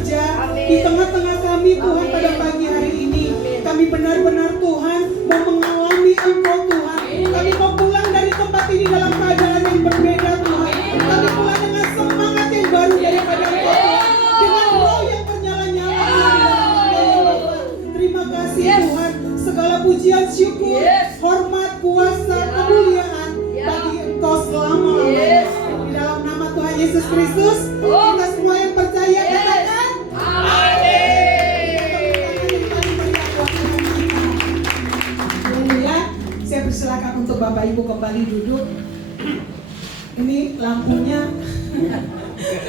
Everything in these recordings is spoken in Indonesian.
bekerja di tengah-tengah kami Tuhan pada pagi hari ini. Kami benar-benar Tuhan mau mengalami Engkau Tuhan. Kami mau pulang dari tempat ini dalam keadaan yang berbeda Tuhan. Kami pulang dengan semangat yang baru daripada Engkau Tuhan. Dengan roh yang menyala-nyala. Terima kasih Tuhan. Segala pujian, syukur, hormat, kuasa, kemuliaan bagi Engkau selama-lamanya. Di dalam nama Tuhan Yesus Kristus, kita semua yang percaya katakan saya persilakan untuk Bapak Ibu kembali duduk. Ini lampunya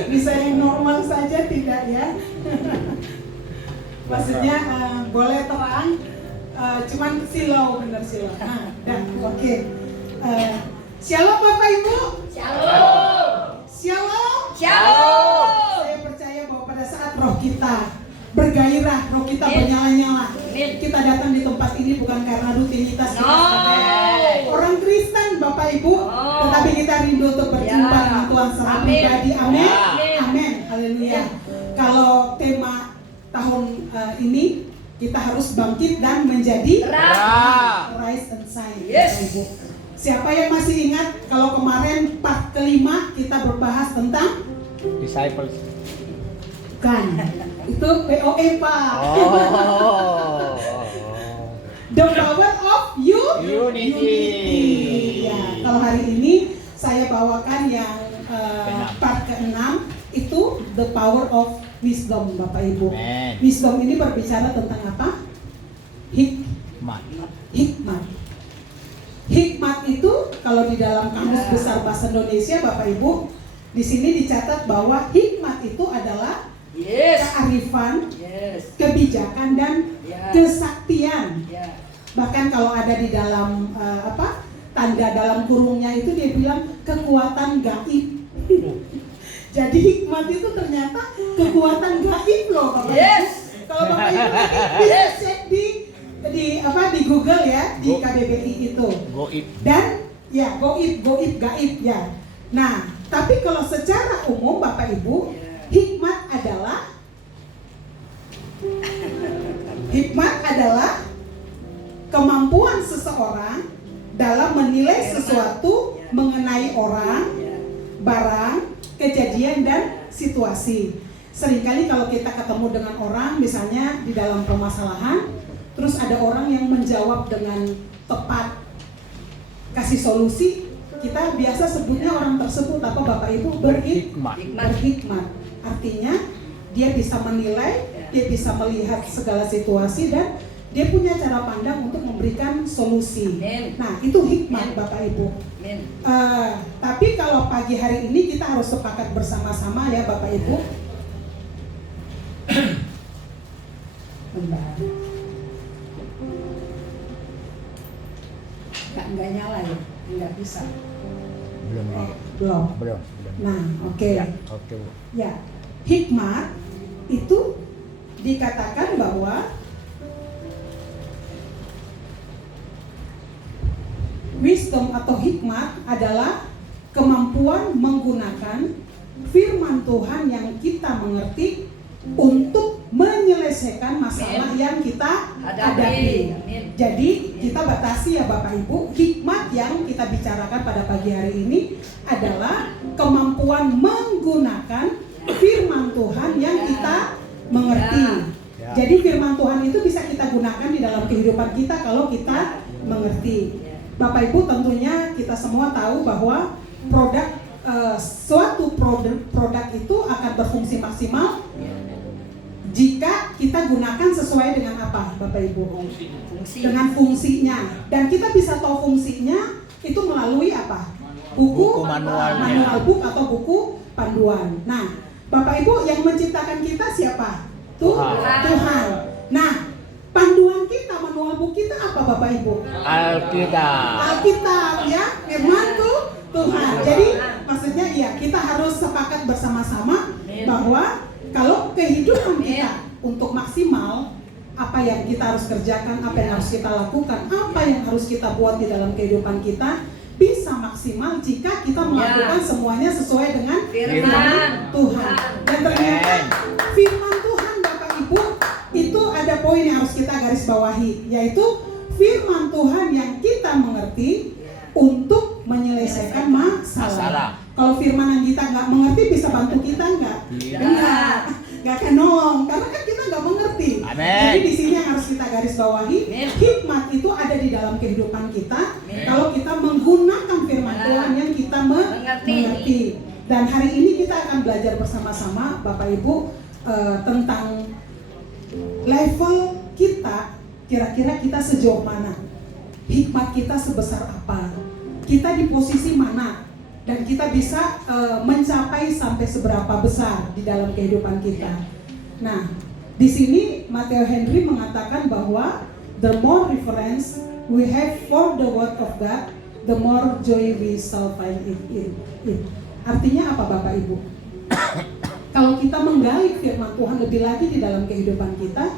bisa yang normal saja tidak ya? Maksudnya boleh terang, cuman silau benar silau. Nah, dan oke. Shalom Bapak Ibu. Shalom. Shalom. Shalom. Saya percaya bahwa pada saat roh kita bergairah, roh kita menyala-nyala. Kita datang di tempat ini bukan karena rutinitas kita sebagai orang Kristen, Bapak Ibu, tetapi kita rindu untuk berjumpa dengan Tuhan secara pribadi. Amin. Amin. Haleluya. Kalau tema tahun ini kita harus bangkit dan menjadi rise and shine. Bapak Ibu. Siapa yang masih ingat kalau kemarin part kelima kita berbahas tentang disciples. Bukan, itu POE Pak. Oh. The power of unity. Ya, kalau hari ini saya bawakan yang part ke-6 itu the power of wisdom, Bapak Ibu. Amen. Wisdom ini berbicara tentang apa? Hikmat. Hikmat itu kalau di dalam kamus besar bahasa Indonesia, Bapak Ibu, di sini dicatat bahwa hikmat itu adalah kearifan, kebijakan dan kesaktian. Bahkan kalau ada di dalam tanda dalam kurungnya itu dia bilang kekuatan gaib. Jadi hikmat itu ternyata kekuatan gaib loh Bapak Ibu. Kalau Bapak Ibu bisa cek di Google ya, di KBBI itu. Goib. Dan ya gaib ya. Nah, tapi kalau secara umum Bapak Ibu, hikmat adalah kemampuan seseorang dalam menilai sesuatu mengenai orang, barang, kejadian dan situasi. Seringkali kalau kita ketemu dengan orang misalnya di dalam permasalahan, terus ada orang yang menjawab dengan tepat, kasih solusi, kita biasa sebutnya orang tersebut apa Bapak Ibu? Berhikmat. Artinya dia bisa menilai, dia bisa melihat segala situasi dan dia punya cara pandang untuk memberikan solusi. Nah, itu hikmat Bapak Ibu. Tapi kalau pagi hari ini kita harus sepakat bersama-sama ya Bapak Ibu. Bentar. Nggak nyala ya? Nggak bisa. Belum. Nah, oke. Ya, oke, Bu. Ya, hikmat itu dikatakan bahwa wisdom atau hikmat adalah kemampuan menggunakan firman Tuhan yang kita mengerti untuk menyelesaikan masalah yang kita hadapi. Jadi kita batasi ya Bapak Ibu, hikmat yang kita bicarakan pada pagi hari ini adalah kemampuan menggunakan firman Tuhan yang kita mengerti. Jadi firman Tuhan itu bisa kita gunakan di dalam kehidupan kita kalau kita mengerti. Bapak Ibu tentunya kita semua tahu bahwa suatu produk itu akan berfungsi maksimal jika kita gunakan sesuai dengan apa Bapak Ibu? Dengan fungsinya. Dan kita bisa tahu fungsinya itu melalui apa? Buku manual book atau buku panduan. Nah, Bapak Ibu yang menciptakan kita siapa? Tuhan. Nah, panduan kita, manual book kita apa Bapak Ibu? Alkitab ya, firman Tuhan. Jadi maksudnya ya kita harus sepakat bersama-sama bahwa kalau kehidupan kita untuk maksimal, apa yang kita harus kerjakan, apa yang harus kita lakukan, apa yang harus kita buat di dalam kehidupan kita bisa maksimal jika kita melakukan semuanya sesuai dengan firman Tuhan. Dan ternyata firman Tuhan Bapak Ibu itu ada poin yang harus kita garis bawahi, yaitu firman Tuhan yang kita mengerti untuk menyelesaikan masalah. Kalau firman yang kita nggak mengerti bisa bantu kita nggak? Nggak akan nolong, karena kan kita nggak mengerti. Amen. Jadi di sini yang harus kita garis bawahi, hikmat itu ada di dalam kehidupan kita. Kalau kita menggunakan firman Tuhan yang kita mengerti. Dan hari ini kita akan belajar bersama-sama, Bapak Ibu, tentang level kita, kira-kira kita sejauh mana, hikmat kita sebesar apa, kita di posisi mana, dan kita bisa mencapai sampai seberapa besar di dalam kehidupan kita. Nah, di sini Matteo Henry mengatakan bahwa the more reference we have for the word of God, the more joy we shall find in it. Artinya apa Bapak Ibu? Kalau kita menggali firman Tuhan lebih lagi di dalam kehidupan kita,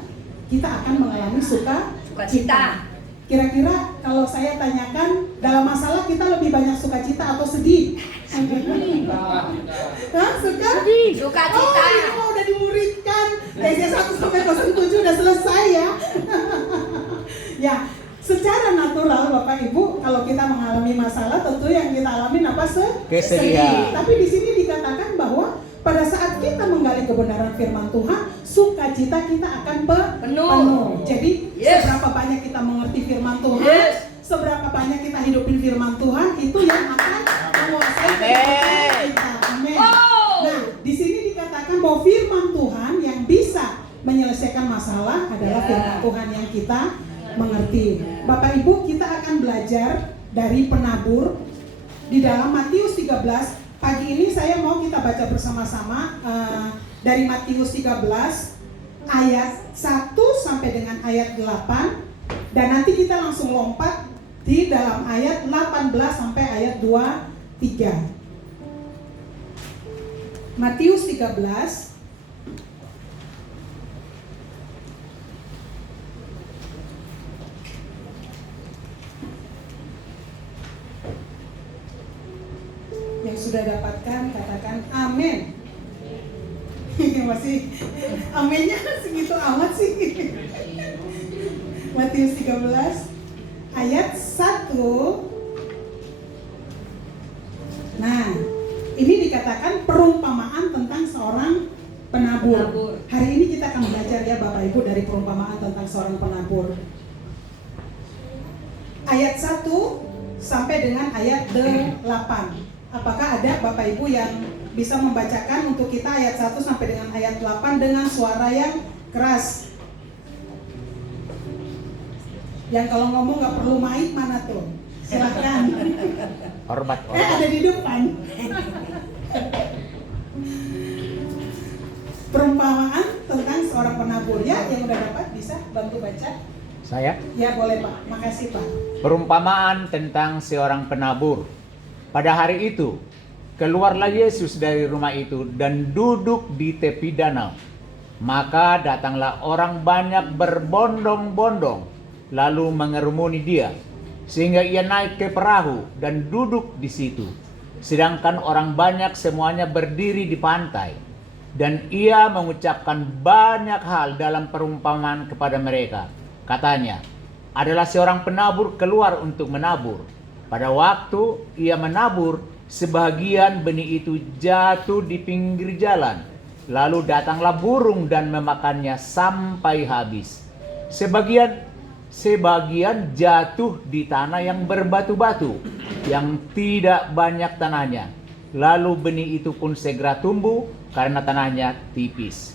kita akan mengalami sukacita. Kira-kira kalau saya tanyakan, dalam masalah kita lebih banyak sukacita atau sedih? Hah, Sukacita. Oh, ini mah udah dimuridkan. Dari 1 sampai 07 udah selesai ya. Ya, secara natural Bapak Ibu, kalau kita mengalami masalah, tentu yang kita alami apa? Kesedihan. Tapi di sini dikatakan bahwa pada saat kita menggali kebenaran firman Tuhan, sukacita kita akan penuh. Jadi seberapa banyak kita mengerti firman Tuhan, seberapa banyak kita hidupin firman Tuhan, itu yang akan menguasai kehidupan kita. Amin. Nah, di sini dikatakan bahwa firman Tuhan yang bisa menyelesaikan masalah adalah firman Tuhan yang kita mengerti. Bapak Ibu, kita akan belajar dari penabur di dalam Matius 13. Pagi ini saya mau kita baca bersama-sama dari Matius 13 ayat 1 sampai dengan ayat 8, dan nanti kita langsung lompat di dalam ayat 18 sampai ayat 23. Matius 13 yang sudah dapatkan katakan amin. Masih aminnya segitu amat sih. Matius 13 ayat 1. Nah, ini dikatakan perumpamaan tentang seorang penabur. Hari ini kita akan belajar ya Bapak Ibu dari perumpamaan tentang seorang penabur. Ayat 1 sampai dengan ayat 8. Apakah ada Bapak Ibu yang bisa membacakan untuk kita ayat 1 sampai dengan ayat 8 dengan suara yang keras? Yang kalau ngomong gak perlu mic mana tuh? Silahkan. Hormat. Ada di depan. Perumpamaan tentang seorang penabur ya, yang udah dapat bisa bantu baca? Saya? Ya boleh Pak, makasih Pak. Perumpamaan tentang seorang penabur. Pada hari itu, keluarlah Yesus dari rumah itu dan duduk di tepi danau. Maka datanglah orang banyak berbondong-bondong, lalu mengerumuni dia, sehingga ia naik ke perahu dan duduk di situ. Sedangkan orang banyak semuanya berdiri di pantai. Dan ia mengucapkan banyak hal dalam perumpamaan kepada mereka. Katanya, adalah seorang penabur keluar untuk menabur. Pada waktu ia menabur, sebagian benih itu jatuh di pinggir jalan. Lalu datanglah burung dan memakannya sampai habis. Sebagian jatuh di tanah yang berbatu-batu, yang tidak banyak tanahnya. Lalu benih itu pun segera tumbuh karena tanahnya tipis.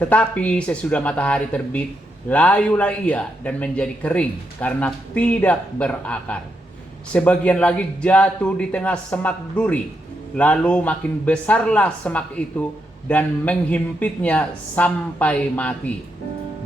Tetapi sesudah matahari terbit, layulah ia dan menjadi kering karena tidak berakar. Sebagian lagi jatuh di tengah semak duri, lalu makin besarlah semak itu dan menghimpitnya sampai mati.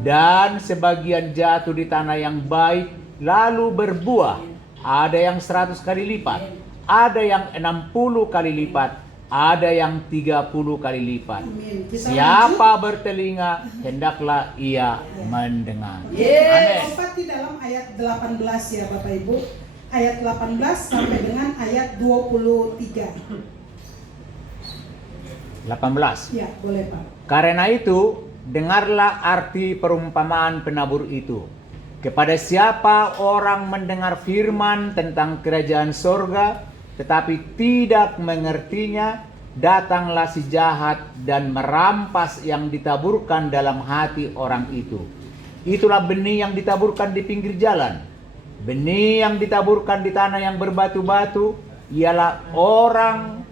Dan sebagian jatuh di tanah yang baik, lalu berbuah, ada yang 100 kali lipat, ada yang 60 kali lipat, ada yang 30 kali lipat. Amin. Siapa bertelinga, hendaklah ia mendengar. Amin. Lompat di dalam ayat 18 ya Bapak Ibu. Ayat 18 sampai dengan ayat 23. 18. Ya, boleh Pak. Karena itu, dengarlah arti perumpamaan penabur itu. Kepada siapa orang mendengar firman tentang kerajaan sorga, tetapi tidak mengertinya, datanglah si jahat dan merampas yang ditaburkan dalam hati orang itu. Itulah benih yang ditaburkan di pinggir jalan. Benih yang ditaburkan di tanah yang berbatu-batu ialah orang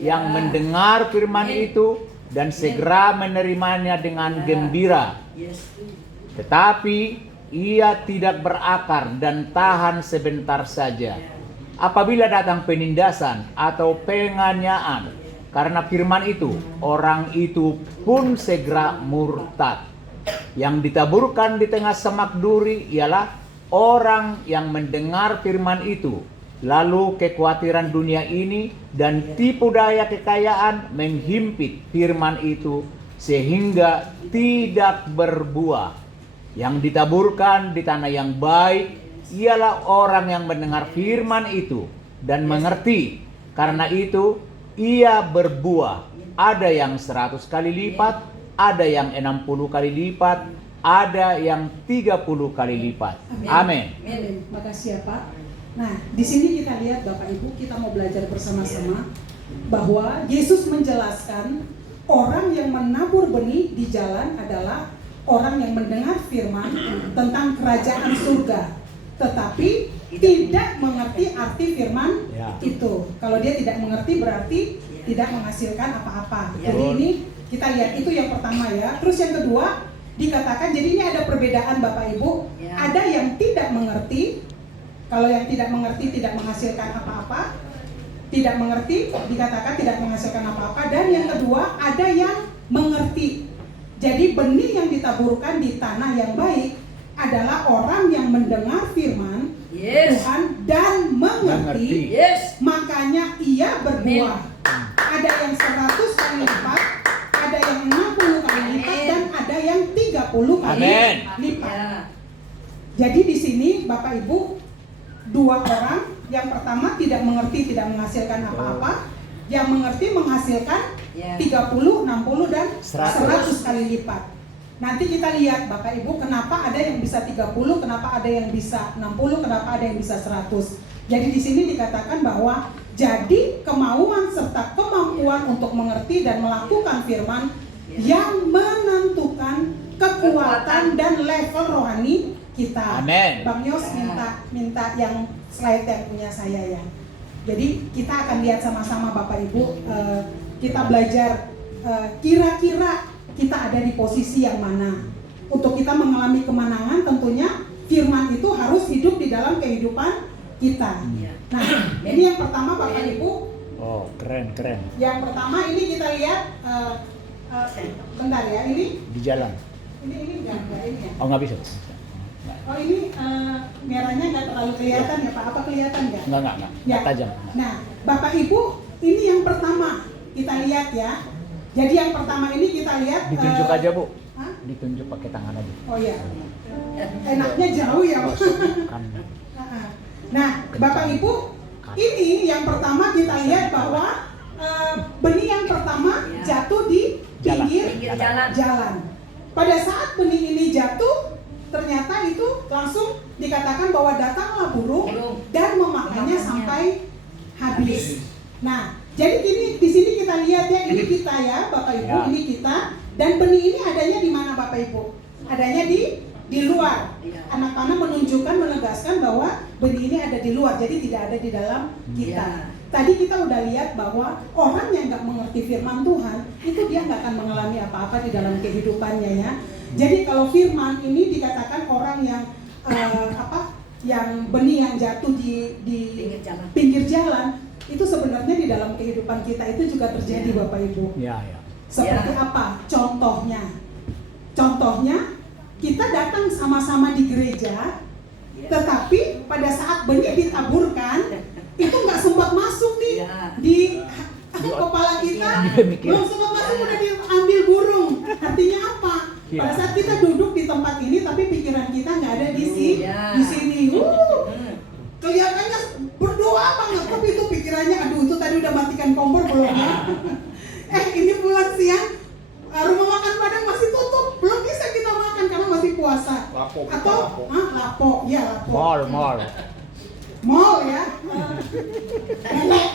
yang mendengar firman itu dan segera menerimanya dengan gembira. Tetapi ia tidak berakar dan tahan sebentar saja. Apabila datang penindasan atau penganiayaan karena firman itu, orang itu pun segera murtad. Yang ditaburkan di tengah semak duri ialah orang yang mendengar firman itu, lalu kekhawatiran dunia ini dan tipu daya kekayaan menghimpit firman itu sehingga tidak berbuah. Yang ditaburkan di tanah yang baik ialah orang yang mendengar firman itu dan mengerti. Karena itu ia berbuah. Ada yang 100 kali lipat, ada yang 60 kali lipat, ada yang 30 kali lipat. Amin. Amin. Makasih ya Pak. Nah, di sini kita lihat Bapak Ibu, kita mau belajar bersama-sama bahwa Yesus menjelaskan orang yang menabur benih di jalan adalah orang yang mendengar firman tentang kerajaan surga, tetapi tidak mengerti arti firman itu. Kalau dia tidak mengerti berarti tidak menghasilkan apa-apa. Jadi ini kita lihat itu yang pertama ya. Terus yang kedua dikatakan, jadi ini ada perbedaan Bapak Ibu. Ada yang tidak mengerti. Kalau yang tidak mengerti tidak menghasilkan apa-apa. Tidak mengerti dikatakan tidak menghasilkan apa-apa. Dan yang kedua ada yang mengerti. Jadi benih yang ditaburkan di tanah yang baik adalah orang yang mendengar firman Tuhan dan mengerti. Makanya ia berbuah. Ada yang 100 kali lipat, ada yang 60 kali lipat, dan ada yang 30 kali lipat. Jadi di sini Bapak Ibu, dua orang, yang pertama tidak mengerti, tidak menghasilkan apa-apa. Yang mengerti menghasilkan 30, 60, dan 100 kali lipat. Nanti kita lihat Bapak Ibu, kenapa ada yang bisa 30, kenapa ada yang bisa 60, kenapa ada yang bisa 100. Jadi di sini dikatakan bahwa jadi kemauan serta kemampuan untuk mengerti dan melakukan firman yang menentukan kekuatan dan level rohani kita. Amin. Bang Yos minta yang slide yang punya saya ya. Jadi kita akan lihat sama-sama Bapak Ibu, kita belajar kira-kira kita ada di posisi yang mana. Untuk kita mengalami kemenangan tentunya firman itu harus hidup di dalam kehidupan kita. Nah, ini yang pertama Bapak Ibu. Oh, keren. Yang pertama ini kita lihat, bentar ya, ini Di jalan. Ini enggak ini ya. Oh, nggak bisa. Oh ini merahnya nggak terlalu kelihatan ya Pak? Apa kelihatan nggak? Nggak. Ya. Tajam. Nah, Bapak Ibu, ini yang pertama kita lihat ya. Jadi yang pertama ini kita lihat. Ditunjuk aja Bu. Hah? Ditunjuk pakai tangan aja. Oh iya. Enaknya jauh ya Pak. Kan. Nah, Bapak Ibu, ini yang pertama kita lihat bahwa benih yang pertama jatuh di pinggir jalan. Pada saat benih ini jatuh, ternyata itu langsung dikatakan bahwa datanglah burung dan memakannya sampai habis. Nah, jadi di sini kita lihat ya, ini kita ya Bapak Ibu, ini kita. Dan benih ini adanya di mana Bapak Ibu? Adanya di luar. Anak panah menunjukkan, menegaskan bahwa benih ini ada di luar, jadi tidak ada di dalam kita. Tadi kita udah lihat bahwa orang yang nggak mengerti firman Tuhan, itu dia nggak akan mengalami apa-apa di dalam kehidupannya ya. Jadi kalau firman ini dikatakan orang yang yang benih yang jatuh di pinggir jalan, itu sebenarnya di dalam kehidupan kita itu juga terjadi Bapak Ibu. Ya. Seperti apa? Contohnya kita datang sama-sama di gereja, tetapi pada saat benih ditaburkan, itu nggak sempat masuk nih di kepala kita, belum sempat masuk udah diambil burung. Artinya apa? Pada saat kita duduk di tempat ini, tapi pikiran kita nggak ada di sini. Kelihatannya berdoa banget, tapi itu pikirannya, aduh itu tadi udah matikan kompor belum ya? Ini pulang siang, rumah makan Padang masih tutup, belum bisa kita makan karena masih puasa. Lapo, Atau lapo. lapo, ya lapo. Mall. Mall ya. Nenek.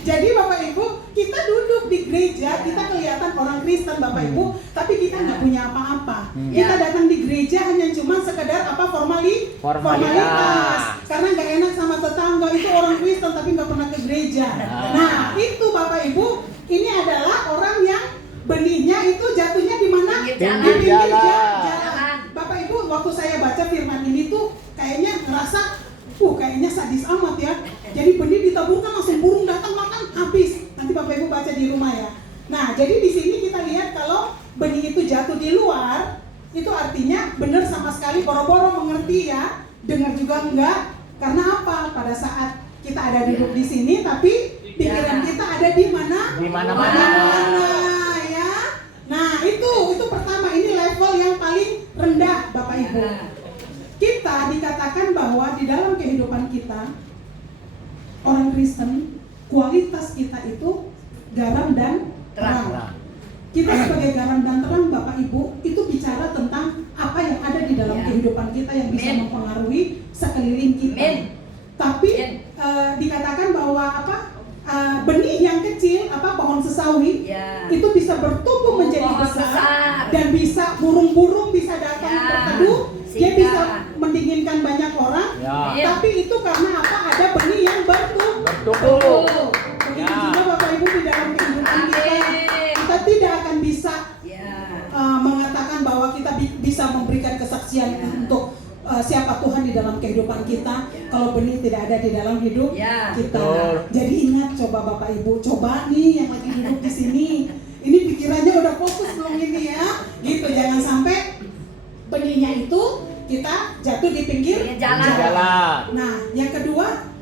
Jadi Bapak Ibu, kita duduk di gereja, kita kelihatan orang Kristen Bapak Ibu, tapi kita nggak punya apa-apa. Kita datang di gereja hanya cuma sekedar apa formalitas. Karena nggak enak sama tetangga, itu orang Kristen tapi nggak pernah ke gereja. Nah, itu Bapak Ibu, ini adalah orang yang benihnya itu jatuhnya di mana? Pinggir Di jalan. Bapak Ibu, waktu saya baca firman ini tuh kayaknya ngerasa kayaknya sadis amat ya. Jadi benih ditaburkan langsung burung datang makan habis. Nanti Bapak Ibu baca di rumah ya. Nah, jadi di sini kita lihat kalau benih itu jatuh di luar, itu artinya benar sama sekali boro-boro mengerti ya. Dengar juga enggak. Karena apa? Pada saat kita ada duduk di sini tapi pikiran kita ada di mana? Di mana-mana. Ya. Nah, itu pertama, ini level yang paling rendah Bapak Ibu. Kita dikatakan bahwa di dalam kehidupan kita orang Kristen, kualitas kita itu garam dan terang. Kita sebagai garam dan terang Bapak Ibu itu bicara tentang apa yang ada di dalam kehidupan kita yang bisa mempengaruhi sekeliling kita. Tapi dikatakan bahwa benih yang kecil, pohon sesawi itu bisa bertumbuh menjadi besar dan bisa burung-burung bisa datang berteduh, dia bisa mendinginkan banyak orang. Tapi itu karena apa? Ada benih yang bertumbuh. Begitu juga Bapak Ibu di dalam kehidupan kita tidak akan bisa mengatakan bahwa kita bisa memberikan kesaksian untuk siapa Tuhan di dalam kehidupan kita kalau benih tidak ada di dalam hidup kita. Jadi ingat, coba Bapak Ibu, coba nih yang lagi duduk di sini, ini pikirannya udah fokus belum ini ya? Gitu, jangan sampai benihnya itu kita jatuh di pinggir jalan. Nah, yang kedua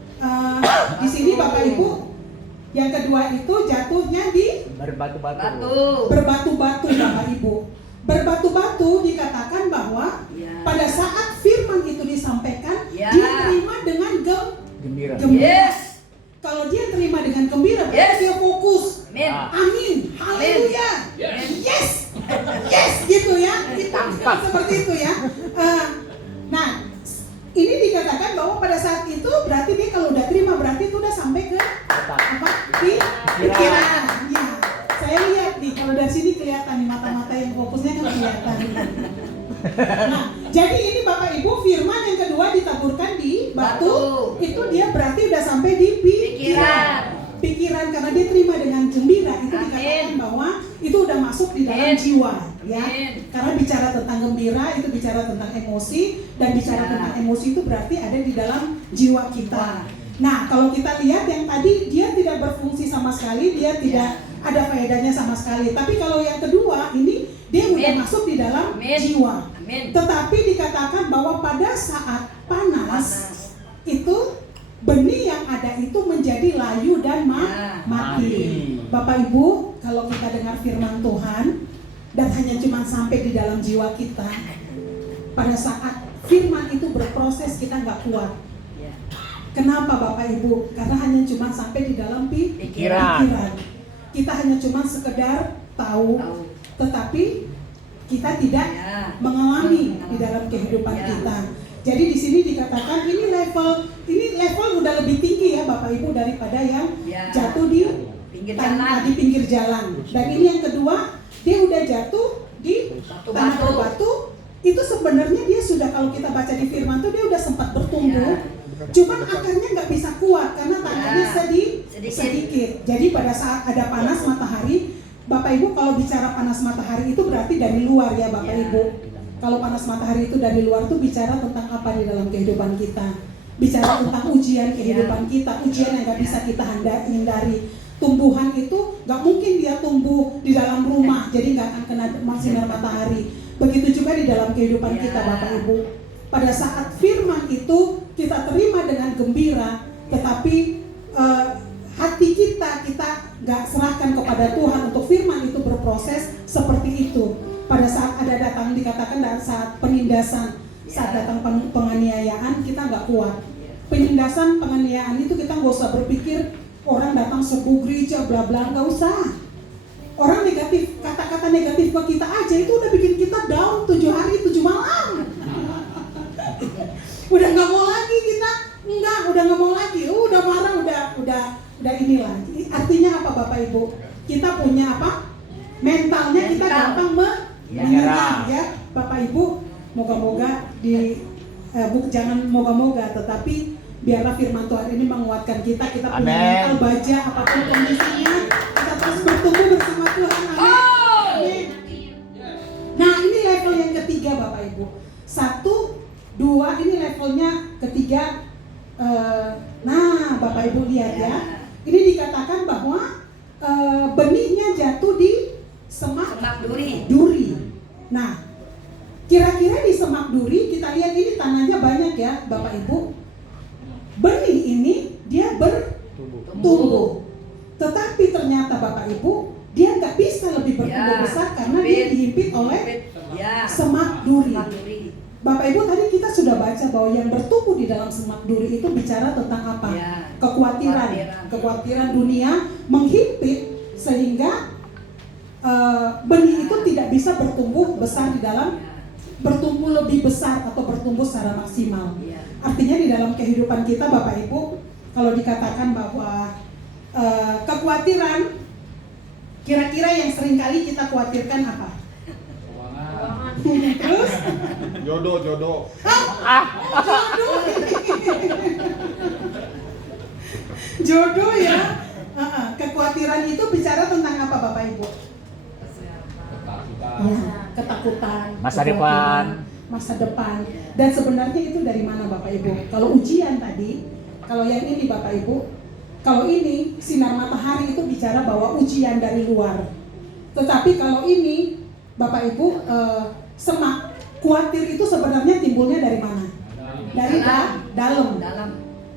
di sini Bapak Ibu, yang kedua itu jatuhnya di berbatu-batu Bapak Ibu. Berbatu-batu dikatakan bahwa pada saat firman itu disampaikan, dia terima dengan gembira. Kalau dia terima dengan gembira, berarti dia fokus. Amin, haleluya, yes, gitu ya. Itu seperti itu ya. Nah, ini dikatakan bahwa pada saat itu berarti dia kalau udah terima berarti itu udah sampai ke pikiran. Ya. Saya lihat nih, kalau dari sini kelihatan nih mata-mata yang fokusnya kan kelihatan. Nah, jadi ini Bapak Ibu, firman yang kedua ditaburkan di batu, itu dia berarti udah sampai di pikiran karena dia terima dengan gembira. Itu dikatakan bahwa itu udah masuk di dalam jiwa, ya. Karena bicara tentang gembira itu bicara tentang emosi, dan bicara tentang emosi itu berarti ada di dalam jiwa kita. Nah, kalau kita lihat yang tadi dia tidak berfungsi sama sekali, dia tidak ada faedahnya sama sekali. Tapi kalau yang kedua ini dia udah masuk di dalam jiwa. Tetapi dikatakan bahwa pada saat panas itu benih yang ada itu menjadi layu dan mati. Bapak Ibu, kalau kita dengar firman Tuhan dan hanya cuma sampai di dalam jiwa kita, pada saat firman itu berproses kita nggak kuat. Kenapa Bapak Ibu? Karena hanya cuma sampai di dalam pikiran. Kita hanya cuma sekedar tahu, tetapi kita tidak mengalami di dalam kehidupan kita. Jadi di sini dikatakan ini level udah lebih tinggi ya Bapak Ibu daripada yang jatuh di pinggir jalan. Dan ini yang kedua, dia udah jatuh di tanah berbatu. Itu sebenarnya dia sudah, kalau kita baca di firman tuh dia udah sempat bertumbuh. Cuman akarnya nggak bisa kuat karena tanahnya sedikit. Jadi pada saat ada panas matahari, Bapak Ibu kalau bicara panas matahari itu berarti dari luar ya Bapak Ibu. Kalau panas matahari itu dari luar tuh bicara tentang apa di dalam kehidupan kita? Bicara tentang ujian kehidupan kita, ujian yang nggak bisa kita hindari. Tumbuhan itu nggak mungkin dia tumbuh di dalam rumah, jadi nggak akan kena sinar matahari. Begitu juga di dalam kehidupan kita Bapak Ibu. Pada saat firman itu kita terima dengan gembira, tetapi hati kita nggak serahkan kepada Tuhan untuk firman itu berproses seperti itu. Pada saat ada datang, dikatakan saat penindasan, saat datang penganiayaan, kita nggak kuat. Penindasan, penganiayaan itu kita nggak usah berpikir orang datang datang serbu gereja bla bla, nggak usah. Orang negatif, kata-kata negatif ke kita aja itu udah bikin kita down 7 hari 7 malam. Udah nggak mau lagi kita, udah nggak mau lagi, udah marah, udah ini lagi. Artinya apa Bapak Ibu? Kita punya apa? Mentalnya kita gampang menyerang ya Bapak Ibu. Moga-moga jangan moga-moga, tetapi biarlah firman Tuhan ini menguatkan kita punya mental baja apapun kondisinya, kita terus bertumbuh bersama Tuhan. Amin. Nah, ini level yang ketiga Bapak Ibu. 1, 2 ini levelnya ketiga. Nah, Bapak Ibu lihat ya. Ini dikatakan bahwa benihnya jatuh di semak duri. Nah, kira-kira di semak duri kita lihat ini tanahnya banyak ya Bapak Ibu. Benih ini dia bertumbuh. Tetapi ternyata Bapak Ibu dia nggak bisa lebih bertumbuh besar karena dia dihimpit oleh semak duri. Bapak Ibu tadi kita sudah baca bahwa yang bertumbuh di dalam semak duri itu bicara tentang apa? Kekhawatiran dunia menghimpit sehingga benih itu tidak bisa bertumbuh besar di dalam, bertumbuh lebih besar atau bertumbuh secara maksimal. Artinya di dalam kehidupan kita Bapak Ibu, kalau dikatakan bahwa kekhawatiran, kira-kira yang sering kali kita khawatirkan apa? Terus? Jodoh. Jodoh ya. Kekhawatiran itu bicara tentang apa Bapak Ibu? Ketakutan, Masa depan. Dan sebenarnya itu dari mana Bapak Ibu? Kalau ujian tadi, kalau yang ini Bapak Ibu, kalau ini sinar matahari itu bicara bahwa ujian dari luar. Tetapi kalau ini Bapak Ibu, semak khawatir itu sebenarnya timbulnya dari mana? Dari dalam.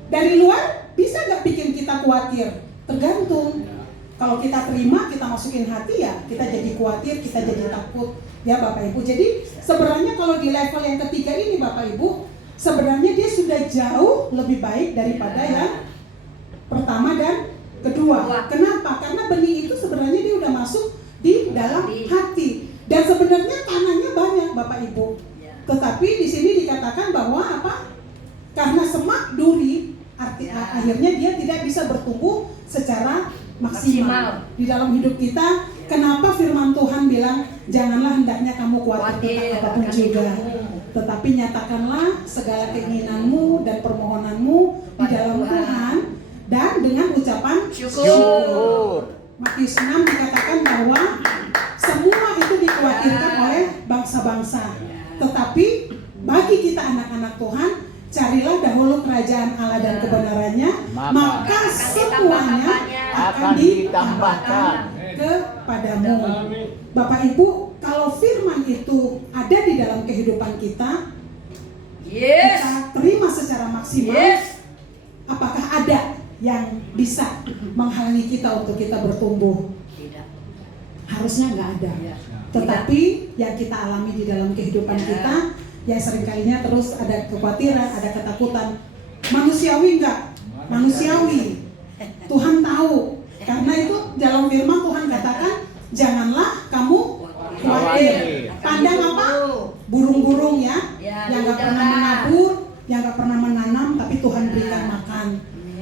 Dari luar bisa nggak bikin kita khawatir? Tergantung. Kalau kita terima, kita masukin hati ya, kita jadi khawatir, kita jadi takut ya Bapak Ibu. Jadi sebenarnya kalau di level yang ketiga ini Bapak Ibu, sebenarnya dia sudah jauh lebih baik daripada yang pertama dan kedua. Kenapa? Karena benih itu sebenarnya dia udah masuk di dalam hati. Dan sebenarnya tanahnya banyak Bapak Ibu. Tetapi di sini dikatakan bahwa apa? Karena semak duri, akhirnya dia tidak bisa bertumbuh secara maksimal di dalam hidup kita. Kenapa firman Tuhan bilang janganlah hendaknya kamu khawatir tentang apapun juga, tetapi nyatakanlah segala keinginanmu dan permohonanmu di dalam Tuhan dan dengan ucapan syukur. Matius 6 dikatakan bahwa semua itu dikhawatirkan oleh bangsa-bangsa, tetapi bagi kita anak-anak Tuhan, carilah dahulu kerajaan Allah dan kebenarannya, maka semuanya akan ditambahkan kepadamu. Bapak Ibu, kalau firman itu ada di dalam kehidupan kita, kita terima secara maksimal, apakah ada yang bisa menghalangi kita untuk kita bertumbuh? Tidak. Harusnya nggak ada. Tetapi yang kita alami di dalam kehidupan kita, ya seringkalinya terus ada kekhawatiran, ada ketakutan. Manusiawi enggak? Manusiawi. Tuhan tahu. Karena itu dalam firman Tuhan katakan, janganlah kamu khawatir. Pandang apa? Burung-burung ya, yang enggak pernah menabur, yang enggak pernah menanam, tapi Tuhan berikan makan.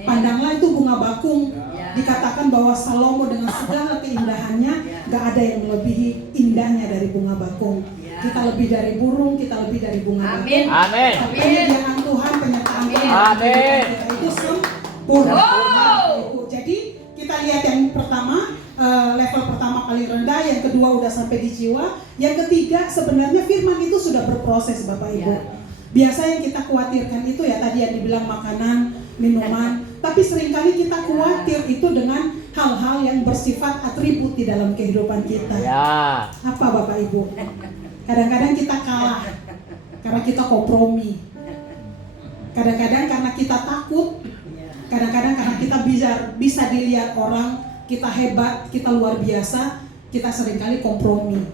Pandanglah itu bunga bakung. Dikatakan bahwa Salomo dengan segala keindahannya, enggak ada yang melebihi indahnya dari bunga bakung. Kita lebih dari burung, kita lebih dari bunga bakung. Amin. Penyertaan Tuhan, penyertaan Tuhan. Amin. Kita itu sempurna. Jadi kita lihat yang pertama, level pertama paling rendah, yang kedua udah sampai di jiwa, yang ketiga sebenarnya firman itu sudah berproses Bapak Ibu. Biasa yang kita khawatirkan itu ya tadi yang dibilang makanan, minuman, tapi seringkali kita khawatir itu dengan hal-hal yang bersifat atribut di dalam kehidupan kita. Apa Bapak Ibu? Kadang-kadang kita kalah karena kita kompromi. Kadang-kadang karena kita takut. Kadang-kadang karena kita bisa dilihat orang, kita hebat, kita luar biasa, kita seringkali kompromi.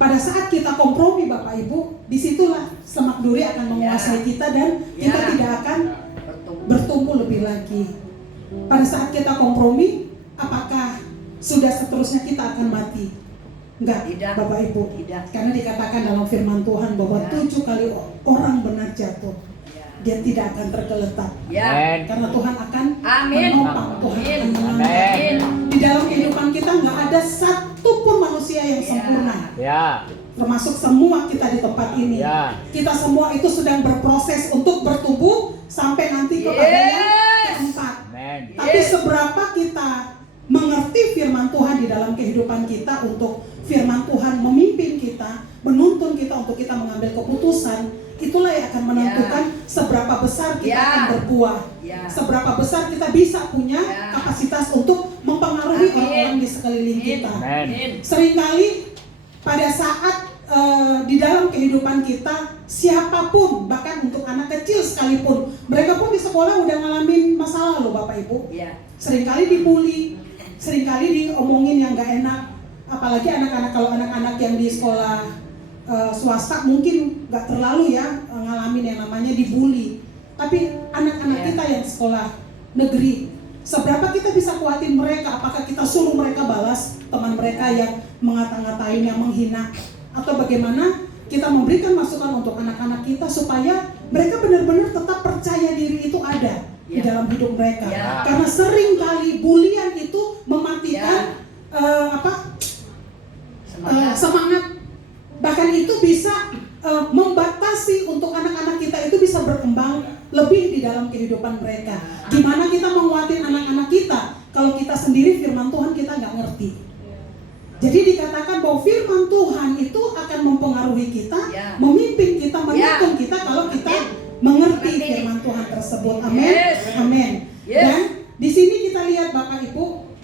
Pada saat kita kompromi Bapak Ibu, disitulah semak duri akan menguasai kita dan kita tidak akan bertumbuh lebih lagi. pada saat kita kompromi, apakah sudah seterusnya kita akan mati? Enggak, Tidak. Bapak Ibu. Tidak. Karena dikatakan dalam firman Tuhan bahwa Ya. 7 kali orang benar jatuh, Ya. dia tidak akan tergeletak. Ya. Amin. Karena Tuhan akan Amin. menopang, Tuhan akan Amin. mengangkat. Amin. Di dalam kehidupan kita nggak ada satupun manusia yang Ya. sempurna, Ya. termasuk semua kita di tempat ini. Ya. Kita semua itu sedang berproses untuk bertumbuh sampai nanti kepada yang Yes. keempat. Amin. Tapi Yes. seberapa kita mengerti firman Tuhan di dalam kehidupan kita, untuk firman Tuhan memimpin kita, menuntun kita untuk kita mengambil keputusan, itulah yang akan menentukan seberapa besar kita Ya. akan berbuah. Ya. Seberapa besar kita bisa punya Ya. kapasitas untuk mempengaruhi Amin. orang-orang di sekeliling kita. Amin. Seringkali pada saat di dalam kehidupan kita, siapapun, bahkan untuk anak kecil sekalipun, mereka pun di sekolah udah ngalamin masalah loh Bapak Ibu. Ya. Seringkali dibully, seringkali diomongin yang gak enak. Apalagi anak-anak, kalau anak-anak yang di sekolah swasta mungkin gak terlalu ya ngalamin yang namanya dibully. Tapi anak-anak Ya. kita yang sekolah negeri, seberapa kita bisa kuatin mereka? Apakah kita suruh mereka balas teman mereka yang mengata-ngatain, yang menghina? Atau bagaimana kita memberikan masukan untuk anak-anak kita supaya mereka benar-benar tetap percaya diri itu ada di Ya. dalam hidup mereka. Ya. Karena sering kali bulian itu mematikan semangat. Bahkan itu bisa membatasi untuk anak-anak kita itu bisa berkembang lebih di dalam kehidupan mereka. Gimana kita menguatin anak-anak kita kalau kita sendiri firman Tuhan kita nggak ngerti? Jadi dikatakan bahwa firman Tuhan itu akan mempengaruhi kita, Ya. memimpin kita, menuntun kita kalau kita mengerti firman Tuhan tersebut. Amin. Yes. Amin. Yes. Dan di sini kita lihat Bapak Ibu,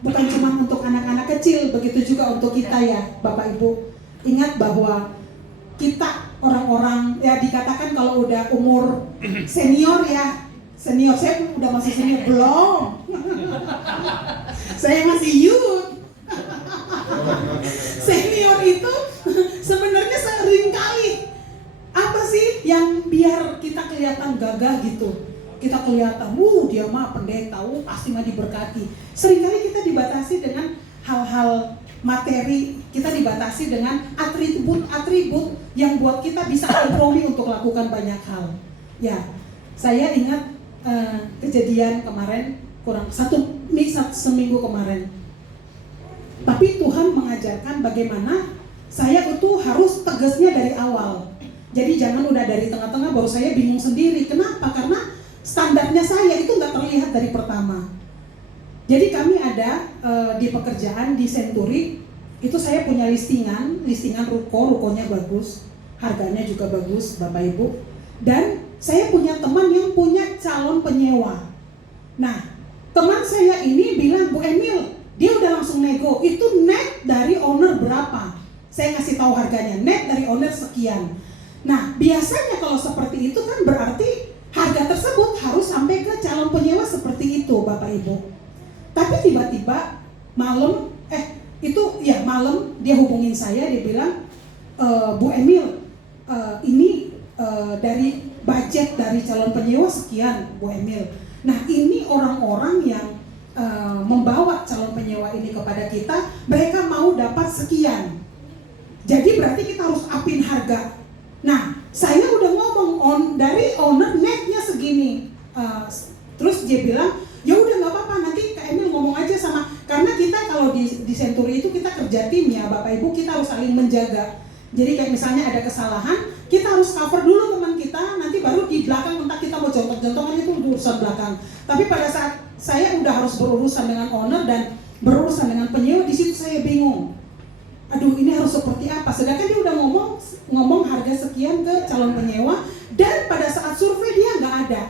bukan cuma untuk anak-anak kecil, begitu juga untuk kita ya Bapak Ibu. Ingat bahwa kita orang-orang ya dikatakan kalau udah umur senior ya, senior, saya udah masih senior belum. Saya masih youth. Senior itu sebenarnya sering kali apa sih yang biar kita kelihatan gagah gitu. Kita kelihatan, dia mah pendeta, pasti mah diberkati. Seringkali kita dibatasi dengan hal-hal materi, kita dibatasi dengan atribut-atribut yang buat kita bisa kompromi untuk lakukan banyak hal. Ya, saya ingat kejadian kemarin, kurang seminggu kemarin. Tapi Tuhan mengajarkan bagaimana saya itu harus tegasnya dari awal. Jadi jangan udah dari tengah-tengah baru saya bingung sendiri. Kenapa? Karena standarnya saya itu nggak terlihat dari pertama. Jadi kami ada di pekerjaan di Century, itu saya punya listingan rukonya bagus, harganya juga bagus Bapak Ibu. Dan saya punya teman yang punya calon penyewa. Nah, teman saya ini bilang, Bu Emil, dia udah langsung nego, itu net dari owner berapa? Saya ngasih tahu harganya, net dari owner sekian. Nah, biasanya kalau seperti itu kan berarti harga tersebut harus sampai ke calon penyewa seperti itu Bapak Ibu. Tapi tiba-tiba malam dia hubungin saya, dia bilang, Bu Emil, ini dari budget dari calon penyewa sekian Bu Emil. Nah ini orang-orang yang membawa calon penyewa ini kepada kita, mereka mau dapat sekian. Jadi berarti kita harus upin harga. Nah, saya udah ngomong dari owner netnya segini. Terus dia bilang, ya udah nggak apa-apa, nanti Kak Emil ngomong aja sama. Karena kita kalau di Century itu kita kerja tim ya, Bapak Ibu, kita harus saling menjaga. Jadi kayak misalnya ada kesalahan, kita harus cover dulu teman kita, nanti baru di belakang entah kita mau jontok-jontokan itu urusan belakang. Tapi pada saat saya udah harus berurusan dengan owner dan berurusan dengan penyewa, di situ saya bingung. Aduh, ini harus seperti apa? Sedangkan dia udah ngomong harga sekian ke calon penyewa, dan pada saat survei dia nggak ada.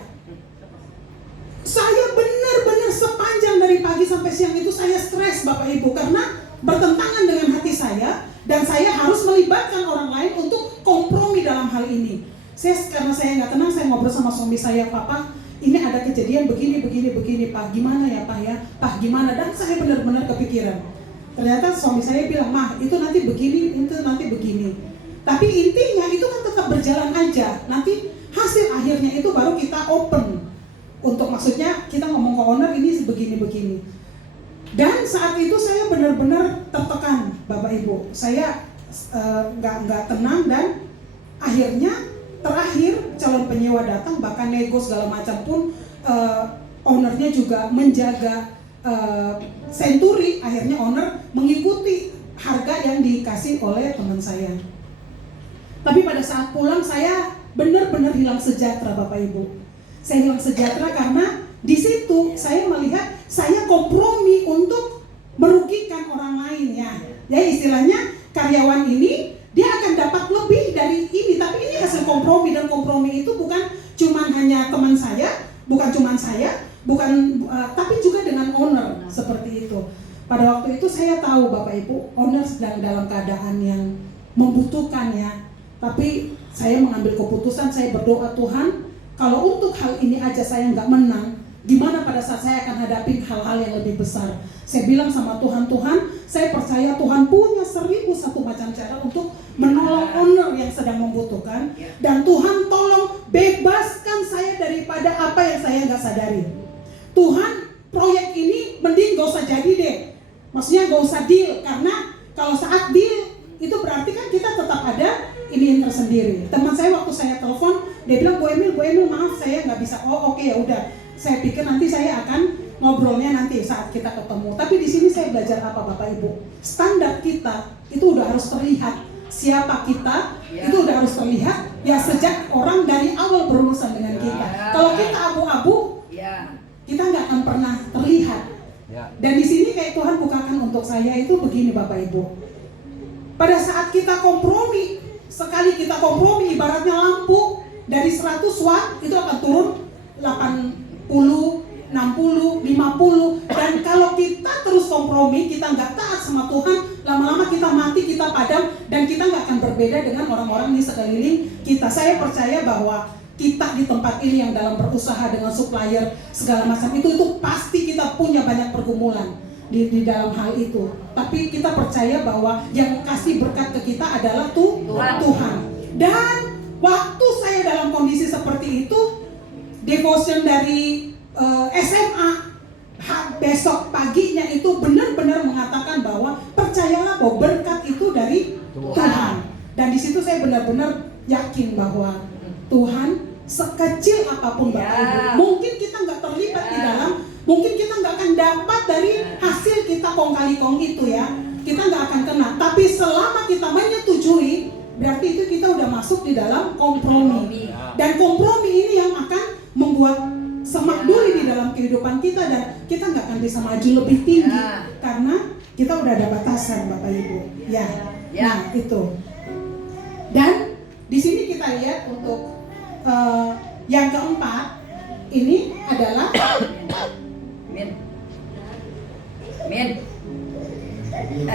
Saya benar-benar sepanjang dari pagi sampai siang itu saya stres Bapak Ibu, karena bertentangan dengan hati saya, dan saya harus melibatkan orang lain untuk kompromi dalam hal ini. Karena saya nggak tenang, saya ngobrol sama suami saya, Papa, ini ada kejadian begini, Pak, gimana ya Pak ya? Pak gimana? Dan saya benar-benar kepikiran. Ternyata suami saya bilang, Mah, itu nanti begini, itu nanti begini. Tapi intinya itu kan tetap berjalan aja. Nanti hasil akhirnya itu baru kita open untuk maksudnya kita ngomong ke owner ini begini-begini. Dan saat itu saya benar-benar tertekan, Bapak Ibu. Saya nggak tenang, dan akhirnya terakhir calon penyewa datang, bahkan nego segala macam pun ownernya juga menjaga senturi. Akhirnya owner mengikuti harga yang dikasih oleh teman saya. Tapi pada saat pulang saya benar-benar hilang sejahtera, Bapak Ibu. Saya hilang sejahtera karena di situ saya melihat saya kompromi untuk merugikan orang lain ya. Ya istilahnya karyawan ini dia akan dapat lebih dari ini, tapi ini hasil kompromi, dan kompromi itu bukan cuma hanya teman saya, tapi juga dengan owner seperti itu. Pada waktu itu saya tahu, Bapak Ibu, owner sedang dalam keadaan yang membutuhkan ya. Tapi saya mengambil keputusan, saya berdoa, Tuhan, kalau untuk hal ini aja saya nggak menang, gimana pada saat saya akan hadapi hal-hal yang lebih besar. Saya bilang sama Tuhan, saya percaya Tuhan punya 1001 macam cara untuk menolong owner yang sedang membutuhkan. Dan Tuhan tolong bebaskan saya daripada apa yang saya nggak sadari. Tuhan, proyek ini mending gak usah jadi deh. Maksudnya gak usah deal, karena kalau saat deal itu berarti kan kita tetap ada ini yang tersendiri. Teman saya waktu saya telepon, dia bilang, Bu Emil maaf saya nggak bisa. Oh oke, ya udah. Saya pikir nanti saya akan ngobrolnya nanti saat kita ketemu. Tapi di sini saya belajar apa, Bapak Ibu? Standar kita itu udah harus terlihat. Siapa kita itu udah harus terlihat ya sejak orang dari awal berurusan dengan kita. Kalau kita abu-abu, kita nggak akan pernah terlihat. Dan di sini kayak Tuhan bukakan untuk saya itu begini, Bapak Ibu. Pada saat kita kompromi, sekali kita kompromi, ibaratnya lampu dari 100 watt itu akan turun 80, 60, 50. Dan kalau kita terus kompromi, kita nggak taat sama Tuhan, lama-lama kita mati, kita padam, dan kita nggak akan berbeda dengan orang-orang di sekeliling kita. Saya percaya bahwa kita di tempat ini yang dalam berusaha dengan supplier segala macam itu pasti kita punya banyak pergumulan di dalam hal itu. Tapi kita percaya bahwa yang kasih berkat ke kita adalah Tuhan. Dan waktu saya dalam kondisi seperti itu, devotion dari SMA besok paginya itu benar-benar mengatakan bahwa percayalah bahwa berkat itu dari Tuhan. Dan di situ saya benar-benar yakin bahwa Tuhan sekecil apapun Bapak Ibu, mungkin kita nggak terlibat di dalam, mungkin kita nggak akan dapat dari hasil kita kong kali kong itu ya, kita nggak akan kena. Tapi selama kita menyetujui, berarti itu kita udah masuk di dalam kompromi. Dan kompromi ini yang akan membuat semak duri di dalam kehidupan kita, dan kita nggak akan bisa maju lebih tinggi karena kita udah ada batasan, Bapak Ibu. Nah itu. Dan di sini kita lihat untuk yang keempat ini adalah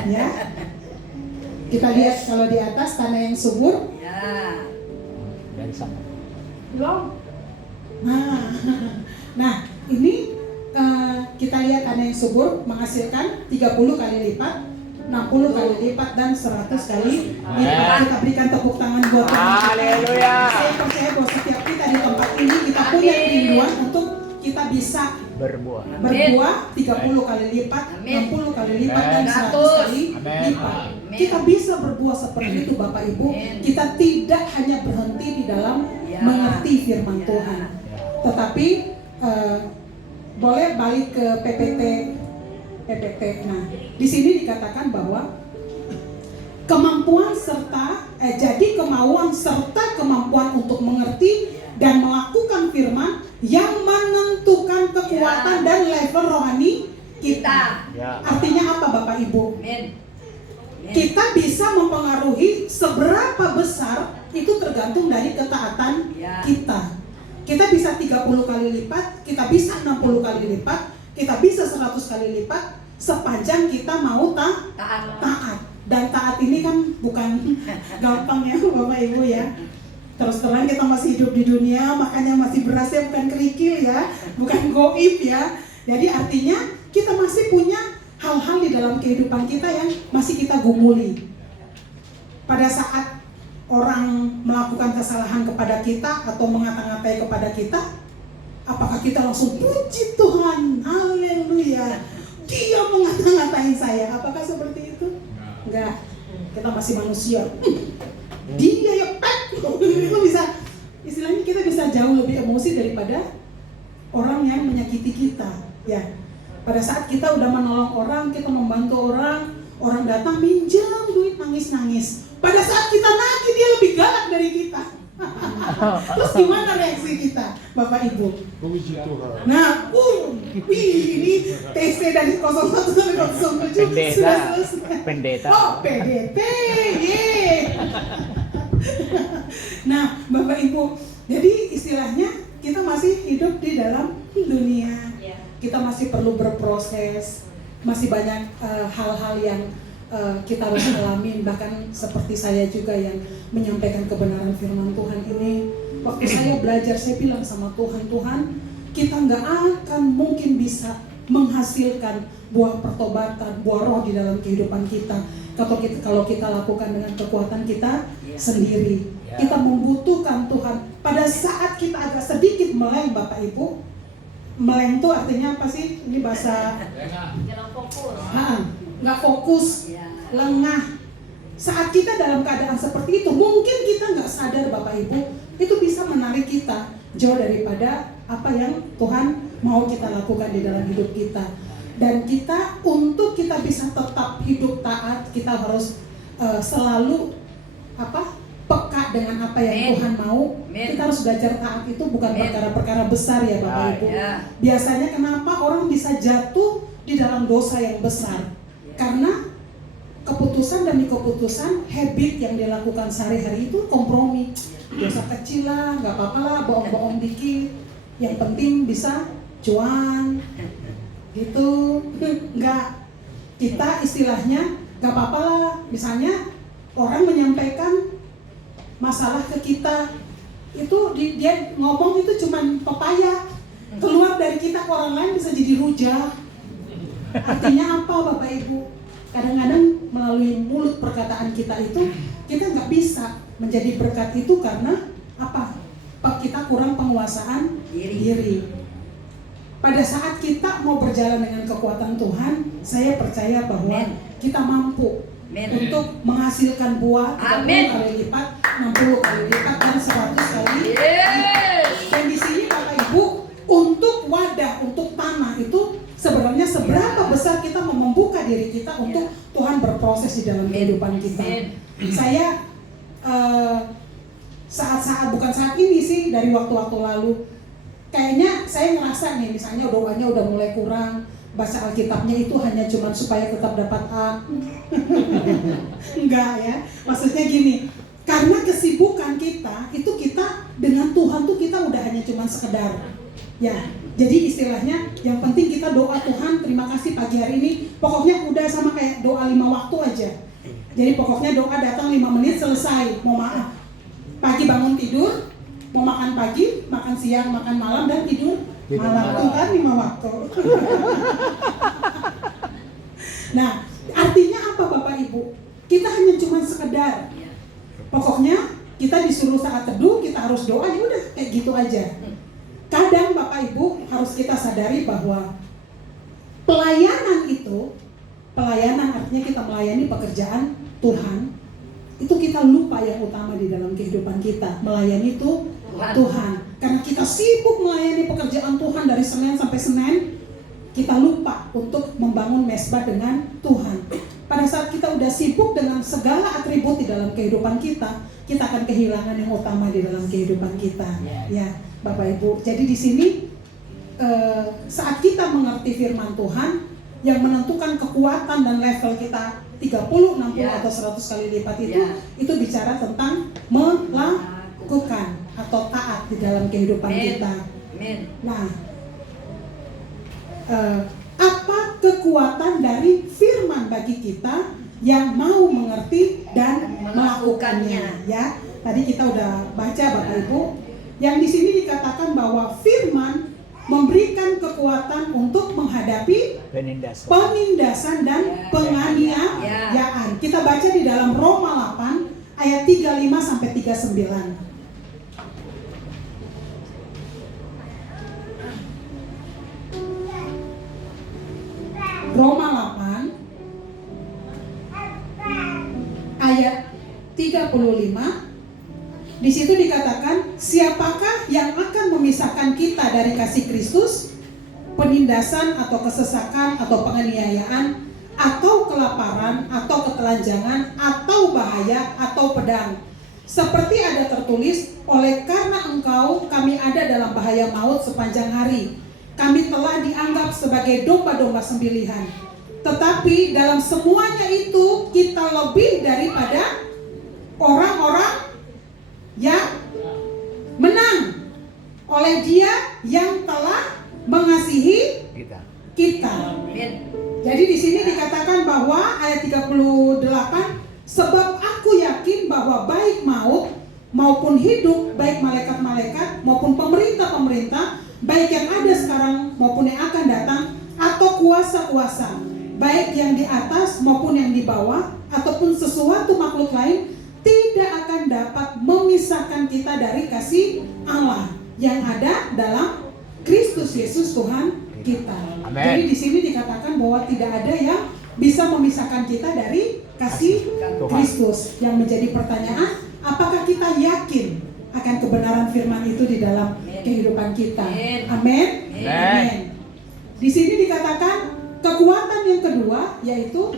ya. Kita lihat kalau di atas tanah yang subur. Dari sana. Belum. Nah, ini kita lihat tanah yang subur menghasilkan 30 kali lipat, 60 kali lipat, dan 100 kali lipat. Kita berikan tepuk tangan buat Tuhan. Haleluya. Saya percaya bahwa setiap kita di tempat ini kita punya kerinduan untuk kita bisa berbuah 30 kali lipat, 60 kali lipat, dan 100 kali lipat. Kita bisa berbuah seperti itu, Bapak Ibu. Kita tidak hanya berhenti di dalam mengerti firman Tuhan, tetapi boleh balik ke PPT. Nah, di sini dikatakan bahwa kemampuan serta jadi kemauan serta kemampuan untuk mengerti dan melakukan firman yang menentukan kekuatan dan level rohani kita. Artinya apa, Bapak Ibu? Kita bisa mempengaruhi seberapa besar itu tergantung dari ketaatan kita. Kita bisa 30 kali lipat, kita bisa 60 kali lipat, kita bisa 100 kali lipat, sepanjang kita mau taat. Dan taat ini kan bukan gampang ya, Bapak Ibu ya. Terus terang kita masih hidup di dunia, makanya masih berasnya bukan kerikil ya, bukan goib ya. Jadi artinya kita masih punya hal-hal di dalam kehidupan kita yang masih kita gumuli. Pada saat orang melakukan kesalahan kepada kita atau mengata-ngatai kepada kita, Apakah kita langsung puji Tuhan, haleluya, Dia mengata-ngatain saya? Apakah seperti itu? Enggak, kita masih manusia. Dia ya itu bisa, istilahnya kita bisa jauh lebih emosi daripada orang yang menyakiti kita. Ya, pada saat kita udah menolong orang, kita membantu orang, orang datang minjam duit nangis-nangis. Pada saat kita nagih dia lebih galak dari kita. Terus gimana reaksi kita, Bapak Ibu? Puji Tuhan. Nah, ini TC dari 01 sampai 07 sudah selesai. Pendeta. Oh, PDT, ye. Nah, Bapak Ibu, jadi istilahnya kita masih hidup di dalam dunia. Kita masih perlu berproses, masih banyak hal-hal yang kita harus alami. Bahkan seperti saya juga yang menyampaikan kebenaran firman Tuhan ini. Waktu saya belajar, saya bilang sama Tuhan, Tuhan, kita nggak akan mungkin bisa menghasilkan buah pertobatan, buah roh di dalam kehidupan kita kalau kita lakukan dengan kekuatan kita sendiri. Kita membutuhkan Tuhan. Pada saat kita agak sedikit meleng, Bapak Ibu, meleng itu artinya apa sih? Ini bahasa nggak fokus, lengah. Saat kita dalam keadaan seperti itu, mungkin kita nggak sadar, Bapak Ibu, itu bisa menarik kita jauh daripada apa yang Tuhan mau kita lakukan di dalam hidup kita. Dan kita, untuk kita bisa tetap hidup taat, kita harus selalu peka dengan apa yang Tuhan mau. Kita harus belajar taat, itu bukan perkara-perkara besar ya Bapak Ibu. Biasanya kenapa orang bisa jatuh di dalam dosa yang besar? Karena keputusan demi keputusan, habit yang dilakukan sehari-hari itu kompromi. Dosa kecil lah, nggak apa-apa lah, bohong-bohong dikit. Yang penting bisa cuan, gitu. Nggak, kita istilahnya nggak apa-apa lah. Misalnya orang menyampaikan masalah ke kita, itu dia ngomong itu cuman pepaya, keluar dari kita ke orang lain bisa jadi rujak. Artinya apa, Bapak Ibu? Kadang-kadang melalui mulut perkataan kita itu, kita nggak bisa menjadi berkat itu karena apa? Kita kurang penguasaan diri. Pada saat kita mau berjalan dengan kekuatan Tuhan, saya percaya bahwa kita mampu untuk menghasilkan buah 30 kali lipat, 60 kali lipat, dan 100 kali lipat. Dan di sini Bapak Ibu, untuk wadah, untuk tanah itu sebenarnya seberapa besar kita mau membuka diri kita untuk Tuhan berproses di dalam kehidupan kita. Saya saat-saat, bukan saat ini sih, dari waktu-waktu lalu, kayaknya saya ngerasa nih, misalnya doanya udah mulai kurang, baca Alkitabnya itu hanya cuma supaya tetap dapat A. Enggak ya, maksudnya gini, karena kesibukan kita, itu kita dengan Tuhan tuh kita udah hanya cuma sekedar ya. Jadi istilahnya yang penting kita doa, Tuhan terima kasih pagi hari ini, pokoknya udah sama kayak doa 5 waktu aja. Jadi pokoknya doa datang 5 menit selesai, mau maaf. Pagi bangun tidur, mau makan pagi, makan siang, makan malam, dan tidur malam. Tuh kan 5 waktu. Nah, artinya apa Bapak Ibu? Kita hanya cuma sekedar, pokoknya kita disuruh saat teduh, kita harus doa, ya udah kayak gitu aja. Kadang Bapak Ibu harus kita sadari bahwa pelayanan itu, pelayanan artinya kita melayani pekerjaan Tuhan, itu kita lupa yang utama di dalam kehidupan kita, melayani itu Tuhan. Karena kita sibuk melayani pekerjaan Tuhan dari Senin sampai Senin, kita lupa untuk membangun mesbah dengan Tuhan. Pada saat kita udah sibuk dengan segala atribut di dalam kehidupan kita akan kehilangan yang utama di dalam kehidupan kita. Ya, Bapak Ibu. Jadi di sini saat kita mengerti firman Tuhan yang menentukan kekuatan dan level kita 30, 60 atau 100 kali lipat itu bicara tentang melakukan atau taat di dalam kehidupan kita. Nah, apa kekuatan dari firman bagi kita yang mau mengerti dan melakukannya? Ya, tadi kita udah baca Bapak Ibu. Yang di sini dikatakan bahwa firman memberikan kekuatan untuk menghadapi penindasan dan penganiayaan. Kita baca di dalam Roma 8 ayat 35 sampai 39. Roma 8 ayat 35. Di situ dikatakan, siapakah yang akan memisahkan kita dari kasih Kristus? Penindasan atau kesesakan atau penganiayaan atau kelaparan atau ketelanjangan atau bahaya atau pedang. Seperti ada tertulis, oleh karena engkau kami ada dalam bahaya maut sepanjang hari. Kami telah dianggap sebagai domba-domba sembelihan. Tetapi dalam semuanya itu kita lebih daripada orang-orang yang menang oleh Dia yang telah mengasihi kita. Jadi di sini dikatakan bahwa ayat 38, sebab aku yakin bahwa baik maut maupun hidup, baik malaikat-malaikat maupun pemerintah-pemerintah, baik yang ada sekarang maupun yang akan datang, atau kuasa-kuasa, baik yang di atas maupun yang di bawah, ataupun sesuatu makhluk lain, tidak akan dapat memisahkan kita dari kasih Allah yang ada dalam Kristus Yesus Tuhan kita. Amen. Jadi di sini dikatakan bahwa tidak ada yang bisa memisahkan kita dari kasih Tuhan. Kristus. Yang menjadi pertanyaan, apakah kita yakin akan kebenaran firman itu di dalam kehidupan kita? Amin. Amin. Di sini dikatakan kekuatan yang kedua yaitu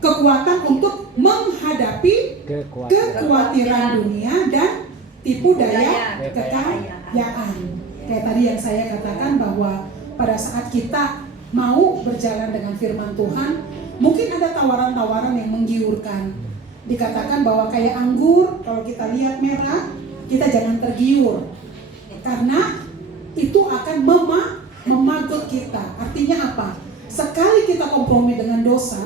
kekuatan untuk menghadapi kekhawatiran dunia dan tipu daya kekayaan. Kayak tadi yang saya katakan bahwa pada saat kita mau berjalan dengan firman Tuhan, mungkin ada tawaran-tawaran yang menggiurkan. Dikatakan bahwa kayak anggur, kalau kita lihat merah, kita jangan tergiur. Karena itu akan memagut kita. Artinya apa? Sekali kita kompromi dengan dosa,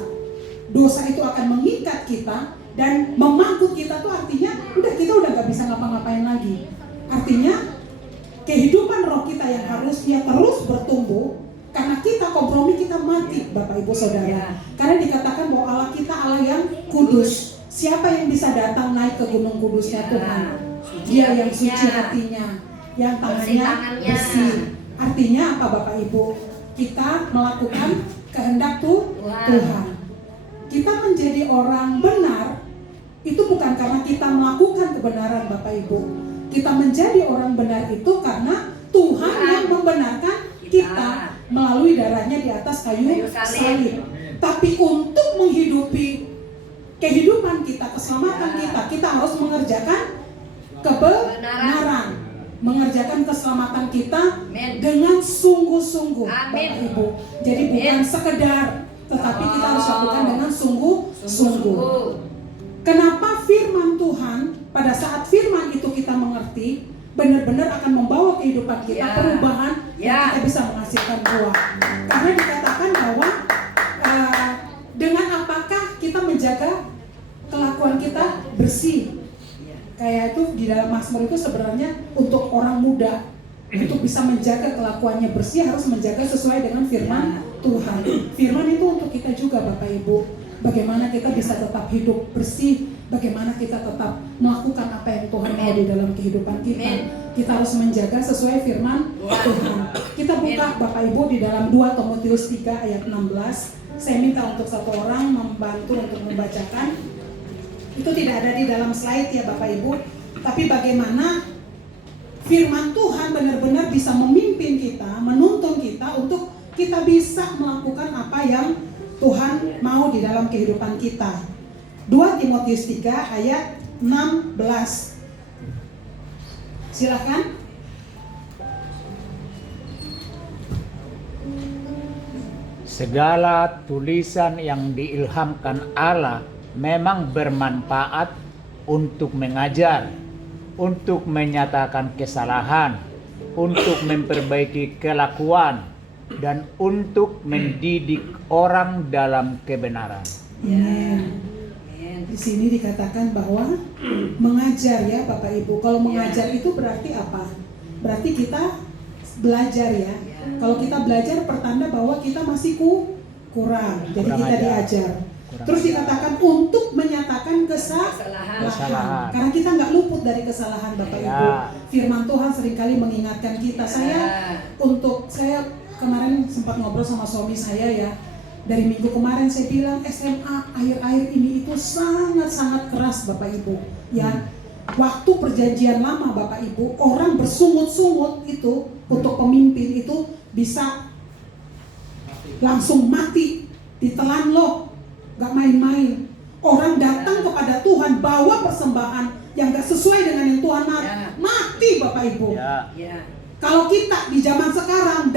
dosa itu akan mengikat kita dan memagut kita tuh artinya kita udah gak bisa ngapa-ngapain lagi. Artinya kehidupan roh kita yang harusnya terus bertumbuh, karena kita kompromi kita mati, Bapak Ibu Saudara. Karena dikatakan bahwa Allah kita Allah yang kudus. Siapa yang bisa datang naik ke gunung kudusnya Tuhan? Dia yang suci hatinya, yang tangannya bersih. Artinya apa Bapak Ibu? Kita melakukan kehendak Tuhan. Kita menjadi orang benar itu bukan karena kita melakukan kebenaran Bapak Ibu. Kita menjadi orang benar itu karena Tuhan yang membenarkan kita melalui darahnya di atas kayu salib. Tapi untuk menghidupi kehidupan kita, keselamatan kita harus mengerjakan kebenaran, mengerjakan keselamatan kita dengan sungguh-sungguh Bapak Ibu. Jadi bukan sekedar, tetapi kita harus lakukan dengan sungguh-sungguh. Kenapa firman Tuhan, pada saat firman itu kita mengerti, benar-benar akan membawa kehidupan kita perubahan yang kita bisa menghasilkan buah. Karena dikatakan bahwa dengan apakah kita menjaga kelakuan kita bersih. Kayak itu di dalam Mazmur itu sebenarnya untuk orang muda, untuk bisa menjaga kelakuannya bersih harus menjaga sesuai dengan firman Tuhan. Firman itu untuk kita juga Bapak Ibu. Bagaimana kita bisa tetap hidup bersih, bagaimana kita tetap melakukan apa yang Tuhan mau di dalam kehidupan kita. Kita harus menjaga sesuai firman Tuhan. Kita buka Bapak Ibu di dalam 2 Timotius 3 ayat 16. Saya minta untuk satu orang membantu untuk membacakan. Itu tidak ada di dalam slide ya Bapak Ibu. Tapi bagaimana firman Tuhan benar-benar bisa memimpin kita, menuntun kita untuk kita bisa melakukan apa yang Tuhan mau di dalam kehidupan kita. 2 Timotius 3 ayat 16. Silakan. Segala tulisan yang diilhamkan Allah memang bermanfaat untuk mengajar, untuk menyatakan kesalahan, untuk memperbaiki kelakuan, dan untuk mendidik orang dalam kebenaran. Di sini dikatakan bahwa mengajar ya Bapak Ibu. Kalau mengajar itu berarti apa? Berarti kita belajar ya. Kalau kita belajar pertanda bahwa kita masih kurang. Jadi kita diajar. Terus dikatakan untuk menyatakan kesalahan. Karena kita nggak luput dari kesalahan Bapak Ibu. Firman Tuhan seringkali mengingatkan kita. Saya kemarin sempat ngobrol sama suami saya ya. Dari minggu kemarin saya bilang SMA akhir-akhir ini itu sangat-sangat keras Bapak Ibu. Ya, waktu perjanjian lama Bapak Ibu, orang bersungut-sungut itu untuk pemimpin itu bisa langsung mati, ditelan loh, gak main-main. Orang datang kepada Tuhan bawa persembahan yang gak sesuai dengan yang Tuhan mau, mati Bapak Ibu. Kalau kita di zaman sekarang,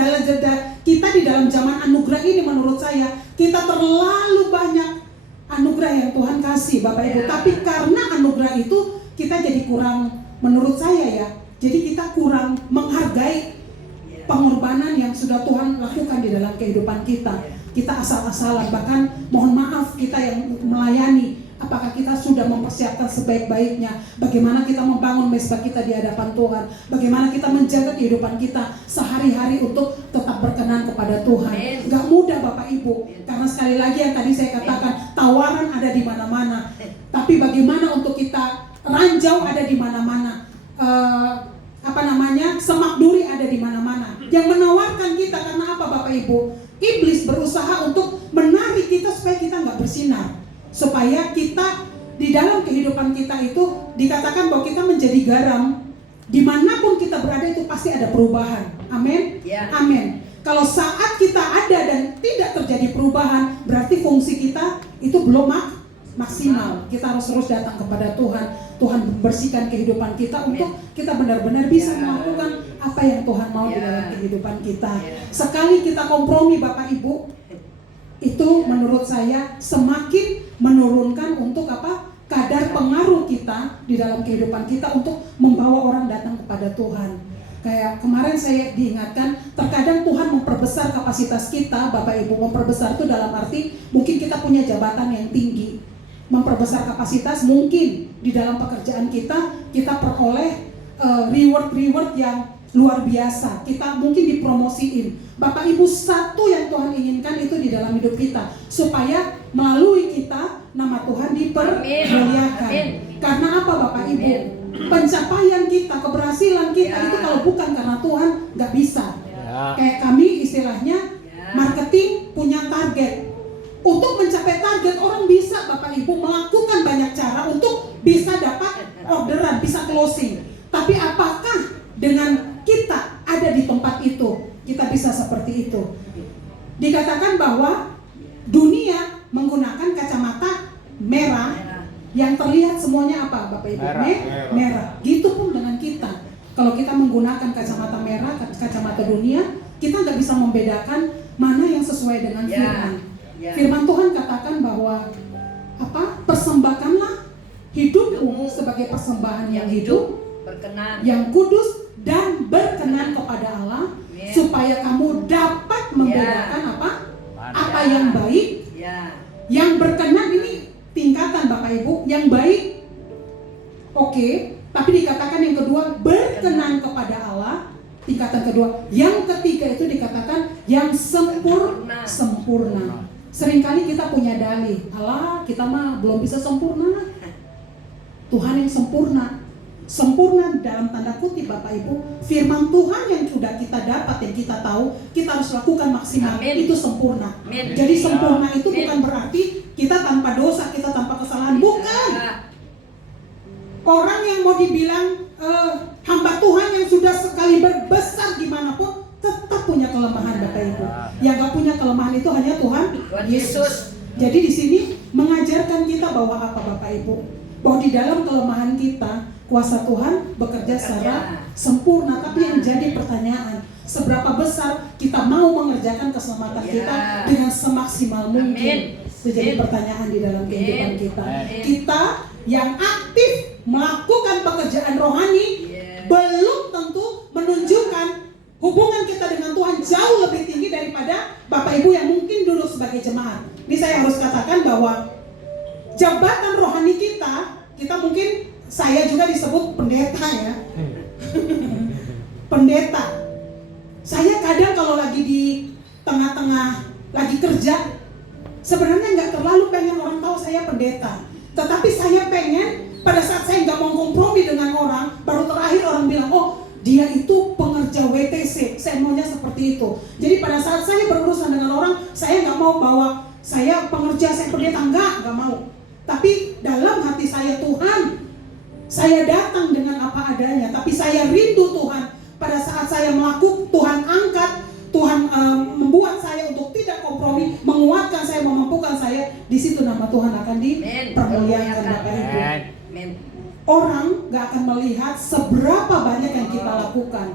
kita di dalam zaman anugerah ini, menurut saya kita terlalu banyak anugerah yang Tuhan kasih Bapak Ibu. Tapi karena anugerah itu kita jadi kurang, menurut saya ya, jadi kita kurang menghargai pengorbanan yang sudah Tuhan lakukan di dalam kehidupan kita. Kita asal-asalan, bahkan mohon maaf kita yang melayani, apakah kita sudah mempersiapkan sebaik-baiknya? Bagaimana kita membangun mesbah kita di hadapan Tuhan? Bagaimana kita menjaga kehidupan kita sehari-hari untuk tetap berkenan kepada Tuhan? Gak mudah Bapak Ibu, karena sekali lagi yang tadi saya katakan, tawaran ada di mana-mana. Tapi bagaimana untuk kita, ranjau ada di mana-mana, semak duri ada di mana-mana. Yang menawarkan kita karena apa Bapak Ibu? Iblis berusaha untuk menarik kita supaya kita gak bersinar, supaya kita di dalam kehidupan kita itu dikatakan bahwa kita menjadi garam. Dimanapun kita berada itu pasti ada perubahan. Amin. Amin. Kalau saat kita ada dan tidak terjadi perubahan, berarti fungsi kita itu belum maksimal. Kita harus terus datang kepada Tuhan. Tuhan membersihkan kehidupan kita untuk kita benar-benar bisa melakukan apa yang Tuhan mau di dalam kehidupan kita. Sekali kita kompromi Bapak Ibu, itu menurut saya semakin menurunkan untuk apa? Kadar pengaruh kita di dalam kehidupan kita untuk membawa orang datang kepada Tuhan. Kayak kemarin saya diingatkan, terkadang Tuhan memperbesar kapasitas kita Bapak Ibu. Memperbesar itu dalam arti mungkin kita punya jabatan yang tinggi, memperbesar kapasitas, mungkin di dalam pekerjaan kita peroleh reward yang luar biasa, kita mungkin dipromosiin. Bapak Ibu, satu yang Tuhan inginkan itu di dalam hidup kita, supaya melalui kita nama Tuhan dipermuliakan. Karena apa Bapak Ibu? Pencapaian kita, keberhasilan kita itu kalau bukan karena Tuhan gak bisa. Kayak kami istilahnya marketing punya target. Untuk mencapai target, orang bisa Bapak Ibu melakukan banyak cara untuk bisa dapat orderan, bisa closing. Tapi apakah dengan kita ada di tempat itu, kita bisa seperti itu? Dikatakan bahwa dunia menggunakan kacamata merah yang terlihat semuanya apa Bapak Ibu? Merah. Gitu pun dengan kita. Kalau kita menggunakan kacamata merah, kacamata dunia, kita nggak bisa membedakan mana yang sesuai dengan firman. Firman Tuhan katakan bahwa persembahkanlah hidupmu sebagai persembahan yang hidup, berkenan, yang kudus dan berkenan kepada Allah, supaya kamu dapat membedakan apa yang baik, yang berkenan. Ini tingkatan Bapak Ibu, yang baik, oke, tapi dikatakan yang kedua berkenan kepada Allah, tingkatan kedua. Yang ketiga itu dikatakan yang sempurna. Seringkali kita punya dalih, Allah kita mah belum bisa sempurna. Tuhan yang sempurna. Sempurna dalam tanda kutip Bapak Ibu, firman Tuhan yang sudah kita dapat, yang kita tahu, kita harus lakukan maksimal. Itu sempurna. Jadi sempurna itu bukan berarti kita tanpa dosa, kita tanpa kesalahan, bukan. Orang yang mau dibilang hamba Tuhan yang sudah sekali berbesar dimanapun, tetap punya kelemahan Bapak Ibu. Yang gak punya kelemahan itu hanya Tuhan Yesus. Jadi di sini mengajarkan kita bahwa apa Bapak Ibu? Bahwa di dalam kelemahan kita, kuasa Tuhan bekerja secara sempurna. Tapi yang jadi pertanyaan, seberapa besar kita mau mengerjakan keselamatan kita dengan semaksimal mungkin? Itu jadi pertanyaan di dalam kehidupan kita. Kita yang aktif melakukan pekerjaan rohani belum tentu menunjukkan hubungan kita dengan Tuhan jauh lebih tinggi daripada Bapak Ibu yang mungkin duduk sebagai jemaat. Ini saya harus katakan bahwa jabatan rohani kita mungkin, saya juga disebut pendeta ya. Pendeta. Saya kadang kalau lagi di tengah-tengah lagi kerja, sebenarnya nggak terlalu pengen orang tahu saya pendeta. Tetapi saya pengen pada saat saya nggak mau kompromi dengan orang, baru terakhir orang bilang, oh dia itu pengerja WTC, saya maunya seperti itu. Jadi pada saat saya berurusan dengan orang, saya nggak mau mau bahwa saya pengerja, saya pendeta, enggak mau. Tapi dalam hati saya, Tuhan, saya datang dengan apa adanya, tapi saya rindu Tuhan. Pada saat saya melakukan, Tuhan angkat, Tuhan membuat saya untuk tidak kompromi, menguatkan saya, memampukan saya. Di situ nama Tuhan akan dipermuliakan, Bapak Ibu. Orang gak akan melihat seberapa banyak yang kita lakukan,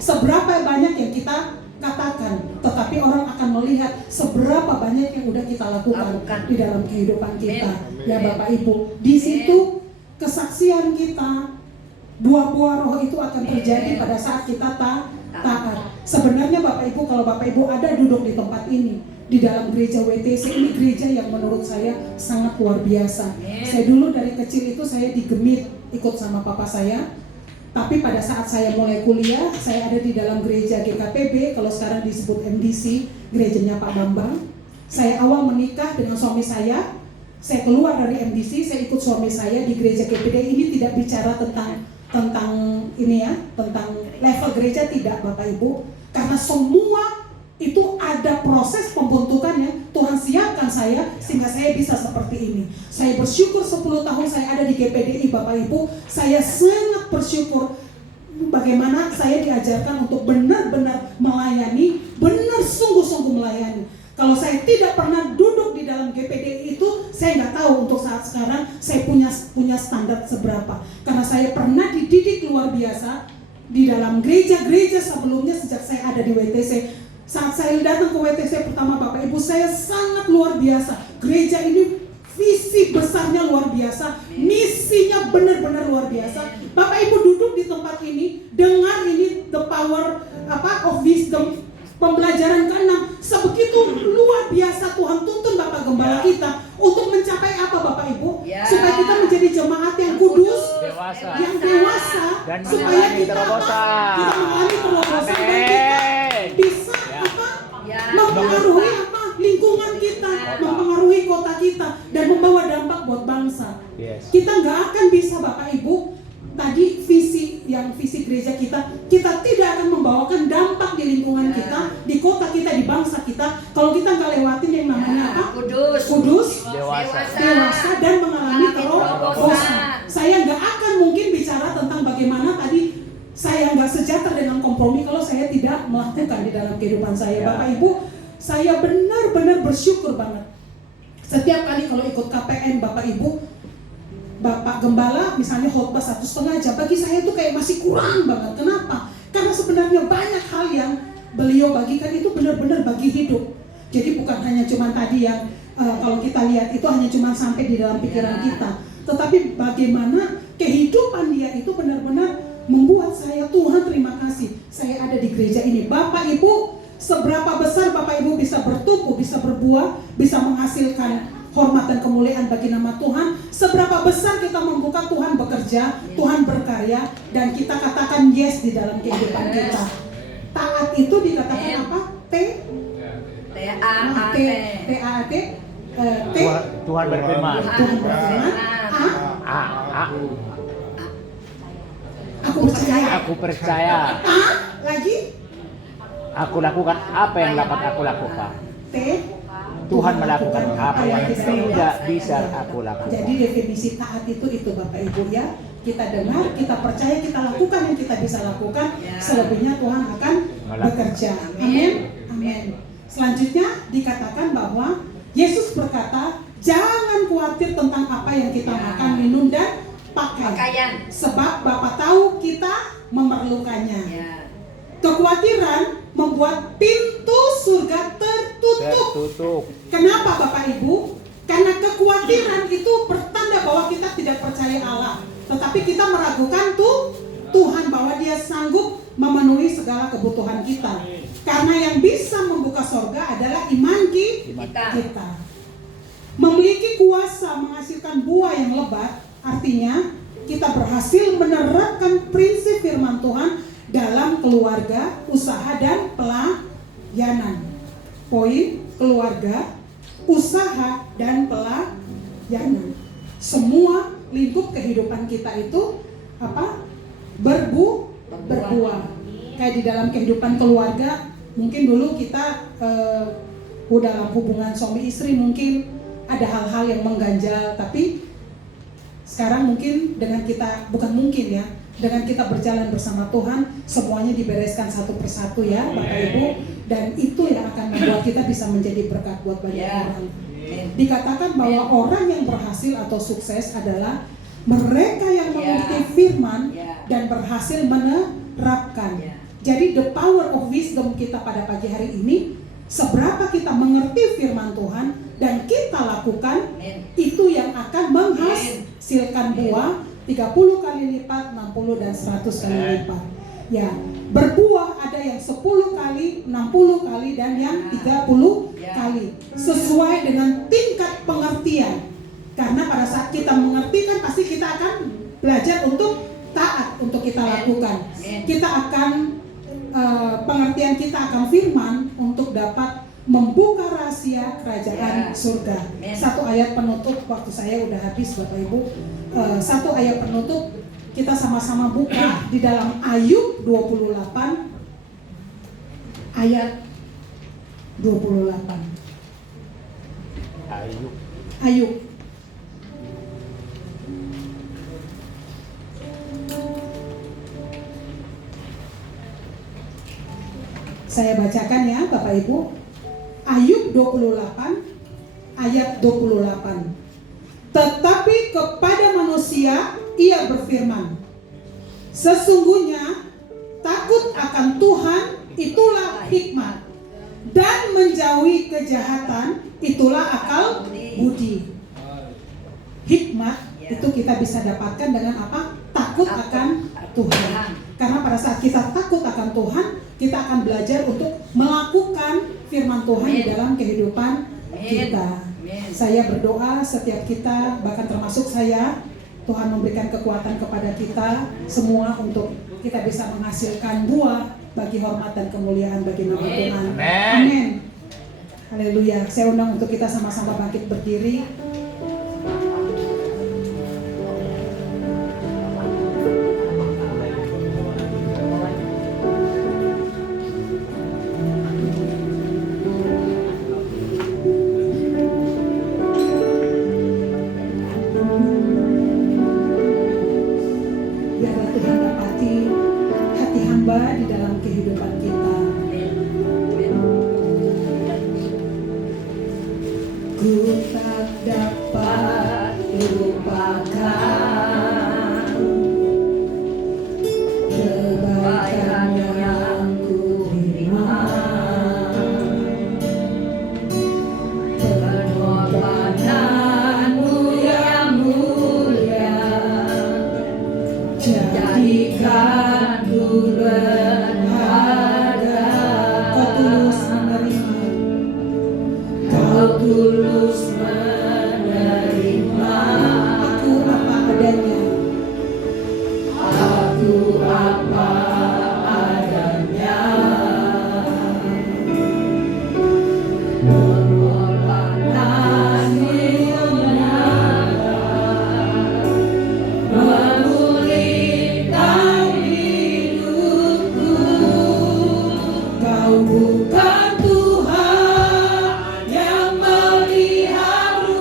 seberapa banyak yang kita katakan, tetapi orang akan melihat seberapa banyak yang udah kita lakukan di dalam kehidupan kita. Ya Bapak Ibu, di situ kesaksian kita, buah-buah roh itu akan terjadi pada saat kita taat. Sebenarnya Bapak Ibu, kalau Bapak Ibu ada duduk di tempat ini, di dalam gereja WTC, ini gereja yang menurut saya sangat luar biasa. Saya dulu dari kecil itu saya digemit ikut sama papa saya. Tapi pada saat saya mulai kuliah, saya ada di dalam gereja GKPB, kalau sekarang disebut MDC, gerejanya Pak Bambang. Saya awal menikah dengan suami saya keluar dari MDC, saya ikut suami saya di gereja GPD. Ini tidak bicara tentang ini ya, tentang level gereja, tidak Bapak Ibu. Karena semua itu ada proses pembentukannya. Tuhan siapkan saya sehingga saya bisa seperti ini. Saya bersyukur 10 tahun saya ada di GPDI Bapak Ibu. Saya sangat bersyukur bagaimana saya diajarkan untuk benar-benar melayani, benar sungguh-sungguh melayani. Kalau saya tidak pernah duduk di dalam GPDI itu, saya nggak tahu untuk saat sekarang saya punya standar seberapa. Karena saya pernah dididik luar biasa di dalam gereja-gereja sebelumnya sejak saya ada di WTC. Saat saya datang ke WTC pertama Bapak Ibu, saya sangat luar biasa. Gereja ini visi besarnya luar biasa, misinya benar-benar luar biasa. Bapak Ibu duduk di tempat ini, dengar ini the power of wisdom, pembelajaran ke-6. Sebegitu luar biasa Tuhan tuntun Bapak Gembala kita untuk mencapai apa Bapak Ibu? Supaya kita menjadi jemaat yang kudus, yang dewasa, dan supaya mengalami kita terobosan. kita mengalami terobosan dan kita bisa mempengaruhi lingkungan kita, mempengaruhi kota kita, dan membawa dampak buat bangsa. Kita nggak akan bisa Bapak Ibu, tadi visi gereja kita tidak akan membawakan dampak di lingkungan kita, di kota kita, di bangsa kita, kalau kita nggak lewatin yang namanya apa? Kudus, dewasa, dan mengalami terobosan. Saya nggak akan mungkin bicara tentang bagaimana tadi saya nggak sejahtera dengan kompromi kalau saya tidak melakukan di dalam kehidupan saya. Bapak Ibu, saya benar-benar bersyukur banget. Setiap kali kalau ikut KPN Bapak Ibu, Bapak Gembala misalnya khotbah 1,5 jam, bagi saya itu kayak masih kurang banget. Kenapa? Karena sebenarnya banyak hal yang beliau bagikan itu benar-benar bagi hidup. Jadi bukan hanya cuma tadi yang kalau kita lihat itu hanya cuma sampai di dalam pikiran kita, tetapi bagaimana kehidupan dia itu benar-benar membuat saya, Tuhan terima kasih saya ada di gereja ini. Bapak Ibu, seberapa besar Bapak Ibu bisa bertumbuh, bisa berbuah, bisa menghasilkan hormat dan kemuliaan bagi nama Tuhan, seberapa besar kita membuka Tuhan bekerja, Tuhan berkarya, dan kita katakan yes di dalam kehidupan kita. Taat itu dikatakan apa? T-A-A-T. Tuhan berfirman. Tuhan berfirman. Aku percaya. Lagi? Aku lakukan apa yang dapat aku lakukan. Tuhan melakukan apa yang tidak bisa aku lakukan. Jadi definisi taat itu Bapak Ibu ya. Kita dengar, kita percaya, kita lakukan yang kita bisa lakukan. Selebihnya Tuhan akan bekerja. Amin. Amin. Selanjutnya dikatakan bahwa Yesus berkata, jangan khawatir tentang apa yang kita makan, minum, dan pakaian. Sebab Bapa tahu kita memerlukannya. Kekhawatiran membuat pintu surga tertutup. Kenapa Bapak Ibu? Karena kekhawatiran itu bertanda bahwa kita tidak percaya Allah, tetapi kita meragukan Tuhan bahwa Dia sanggup memenuhi segala kebutuhan kita. Karena yang bisa membuka surga adalah iman kita. Memiliki kuasa menghasilkan buah yang lebat, artinya kita berhasil menerapkan prinsip firman Tuhan dalam keluarga, usaha, dan pelayanan. Poin keluarga, usaha, dan pelayanan. Semua lingkup kehidupan kita itu berbuah. Kayak di dalam kehidupan keluarga, mungkin dulu kita dalam hubungan suami istri mungkin ada hal-hal yang mengganjal, tapi sekarang mungkin dengan kita, bukan mungkin ya, dengan kita berjalan bersama Tuhan, semuanya dibereskan satu persatu ya Bapak Ibu, dan itu yang akan membuat kita bisa menjadi berkat buat banyak orang. Dikatakan bahwa orang yang berhasil atau sukses adalah mereka yang mengerti firman dan berhasil menerapkan. Jadi the power of wisdom kita pada pagi hari ini, seberapa kita mengerti firman Tuhan dan kita lakukan, itu yang akan menghasilkan buah 30 kali lipat, 60 dan 100 kali lipat. Ya, berbuah ada yang 10 kali, 60 kali dan yang 30 kali. Sesuai dengan tingkat pengertian. Karena pada saat kita mengerti kan pasti kita akan belajar untuk taat untuk kita lakukan. Kita akan pengertian kita akan firman untuk dapat membuka rahasia kerajaan surga. Satu ayat penutup, waktu saya udah habis Bapak Ibu. Satu ayat penutup kita sama-sama buka di dalam Ayub 28 ayat 28. Ayub. Saya bacakan ya Bapak Ibu. Ayub 28 ayat 28. Tetapi kepada manusia ia berfirman, sesungguhnya takut akan Tuhan itulah hikmat, dan menjauhi kejahatan itulah akal budi. Hikmat itu kita bisa dapatkan dengan apa? Takut akan Tuhan. Karena pada saat kita takut akan Tuhan, kita akan belajar untuk melakukan firman Tuhan di dalam kehidupan kita. Saya berdoa setiap kita, bahkan termasuk saya, Tuhan memberikan kekuatan kepada kita semua untuk kita bisa menghasilkan buah bagi hormat dan kemuliaan bagi nama Tuhan. Amin. Haleluya. Saya undang untuk kita sama-sama bangkit berdiri. Bukan Tuhan yang melihara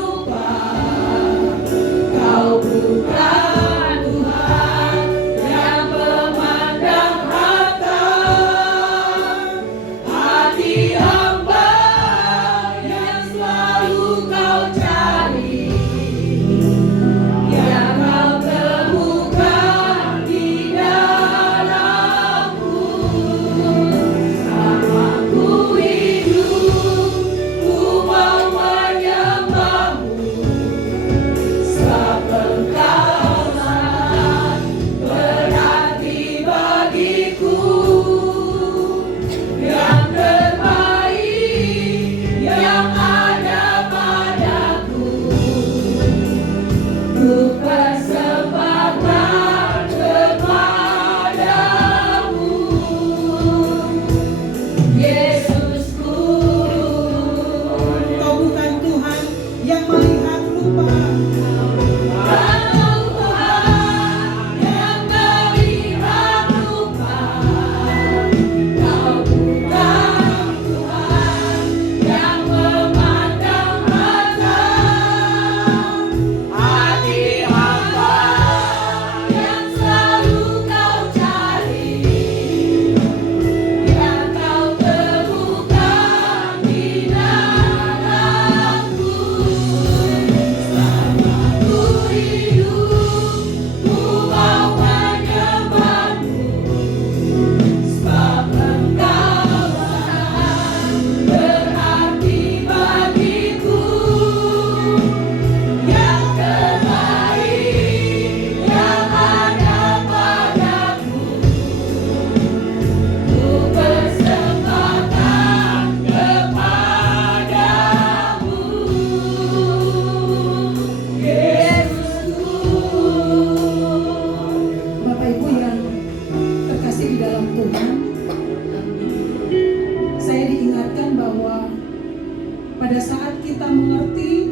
pada saat kita mengerti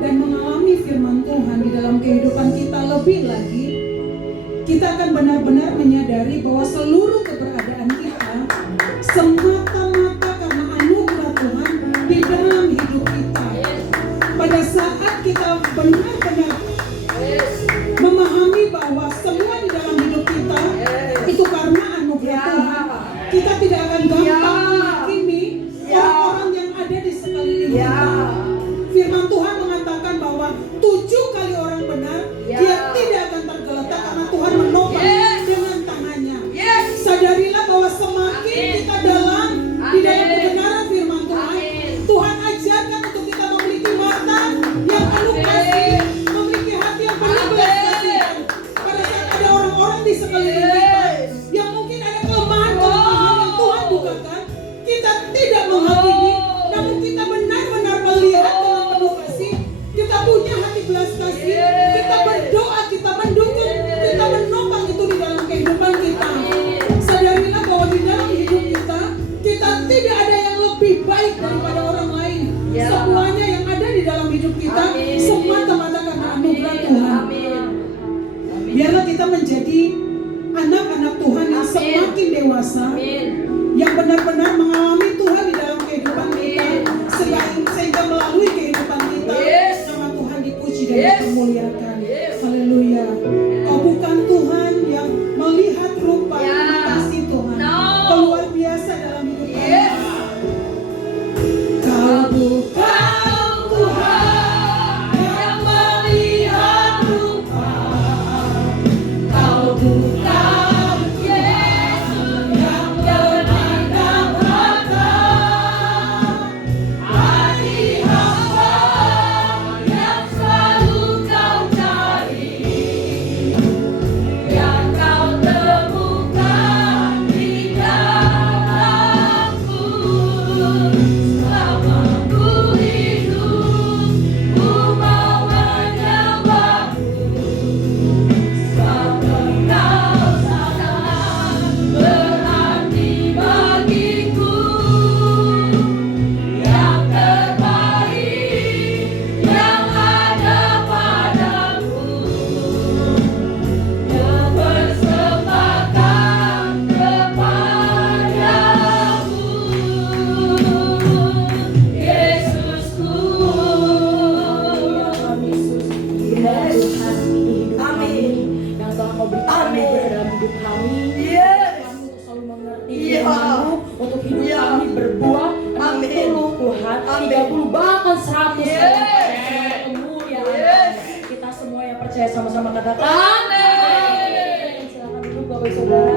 dan mengalami firman Tuhan di dalam kehidupan kita lebih lagi, kita akan benar-benar menyadari bahwa seluruh keberadaan kita semata-mata karena anugerah Tuhan di dalam hidup kita. Pada saat kita benar-benar memahami bahwa semua di dalam hidup kita itu karena anugerah Tuhan, kita tidak akan gampang menghakimi orang-orang yang ada di sekeliling kita. Firman Tuhan mengatakan bahwa 7 kali orang benar, dia tidak akan tergeletak karena Tuhan menopang dengan tangannya. Sadarilah bahwa semakin kita di dalam kebenaran firman Tuhan, Tuhan ajarkan untuk kita memiliki mata yang penuh kasih, memiliki hati yang penuh belas kasihan. Pada saat ada orang-orang di sekeliling kita yang mungkin ada kelemahan-kelemahan yang Tuhan bukakan, kita tidak menghakimi, namun kita benar-benar melihat dengan penuh kasih. Kita punya hati belas kasih, kita berdoa, kita mendukung, kita menopang itu di dalam kehidupan kita. Sadarilah bahwa di dalam hidup kita tidak ada yang lebih baik daripada orang lain. Semuanya yang ada di dalam hidup kita semata-mata karena anugerah Tuhan. Biarlah kita menjadi anak-anak Tuhan yang semakin dewasa, yang benar-benar mengalami Tuhan di dalam kehidupan kita, sehingga melalui kehidupan kita nama Tuhan dipuji dan dimuliakan. Haleluya. Kau bukan Tuhan yang melihat rupa, terima kasih Tuhan. Kau luar biasa dalam hidup kita. Kau bukan Tuhan yang melihat rupa, Kau bukan Yesus yang memandang harta, hati hamba yang selalu Kau cari, yang Kau temukan di dalamku. Selama ku hidup, ku mau menyembahmu. Sebab Engkau sangat berarti bagiku, yang terbaik yang ada padaku, yang bersembahkan kepadamu, Yesusku. Yang telah Kau berikan anugerah dalam hidup kami. Kami untuk selalu mengerti firman-Mu, untuk hidup kami berbuah 60 Tuhan, 30 bahkan 100 kemuliaan. Kita semua yang percaya sama-sama katakan amin. Silakan duduk Bapak Saudara.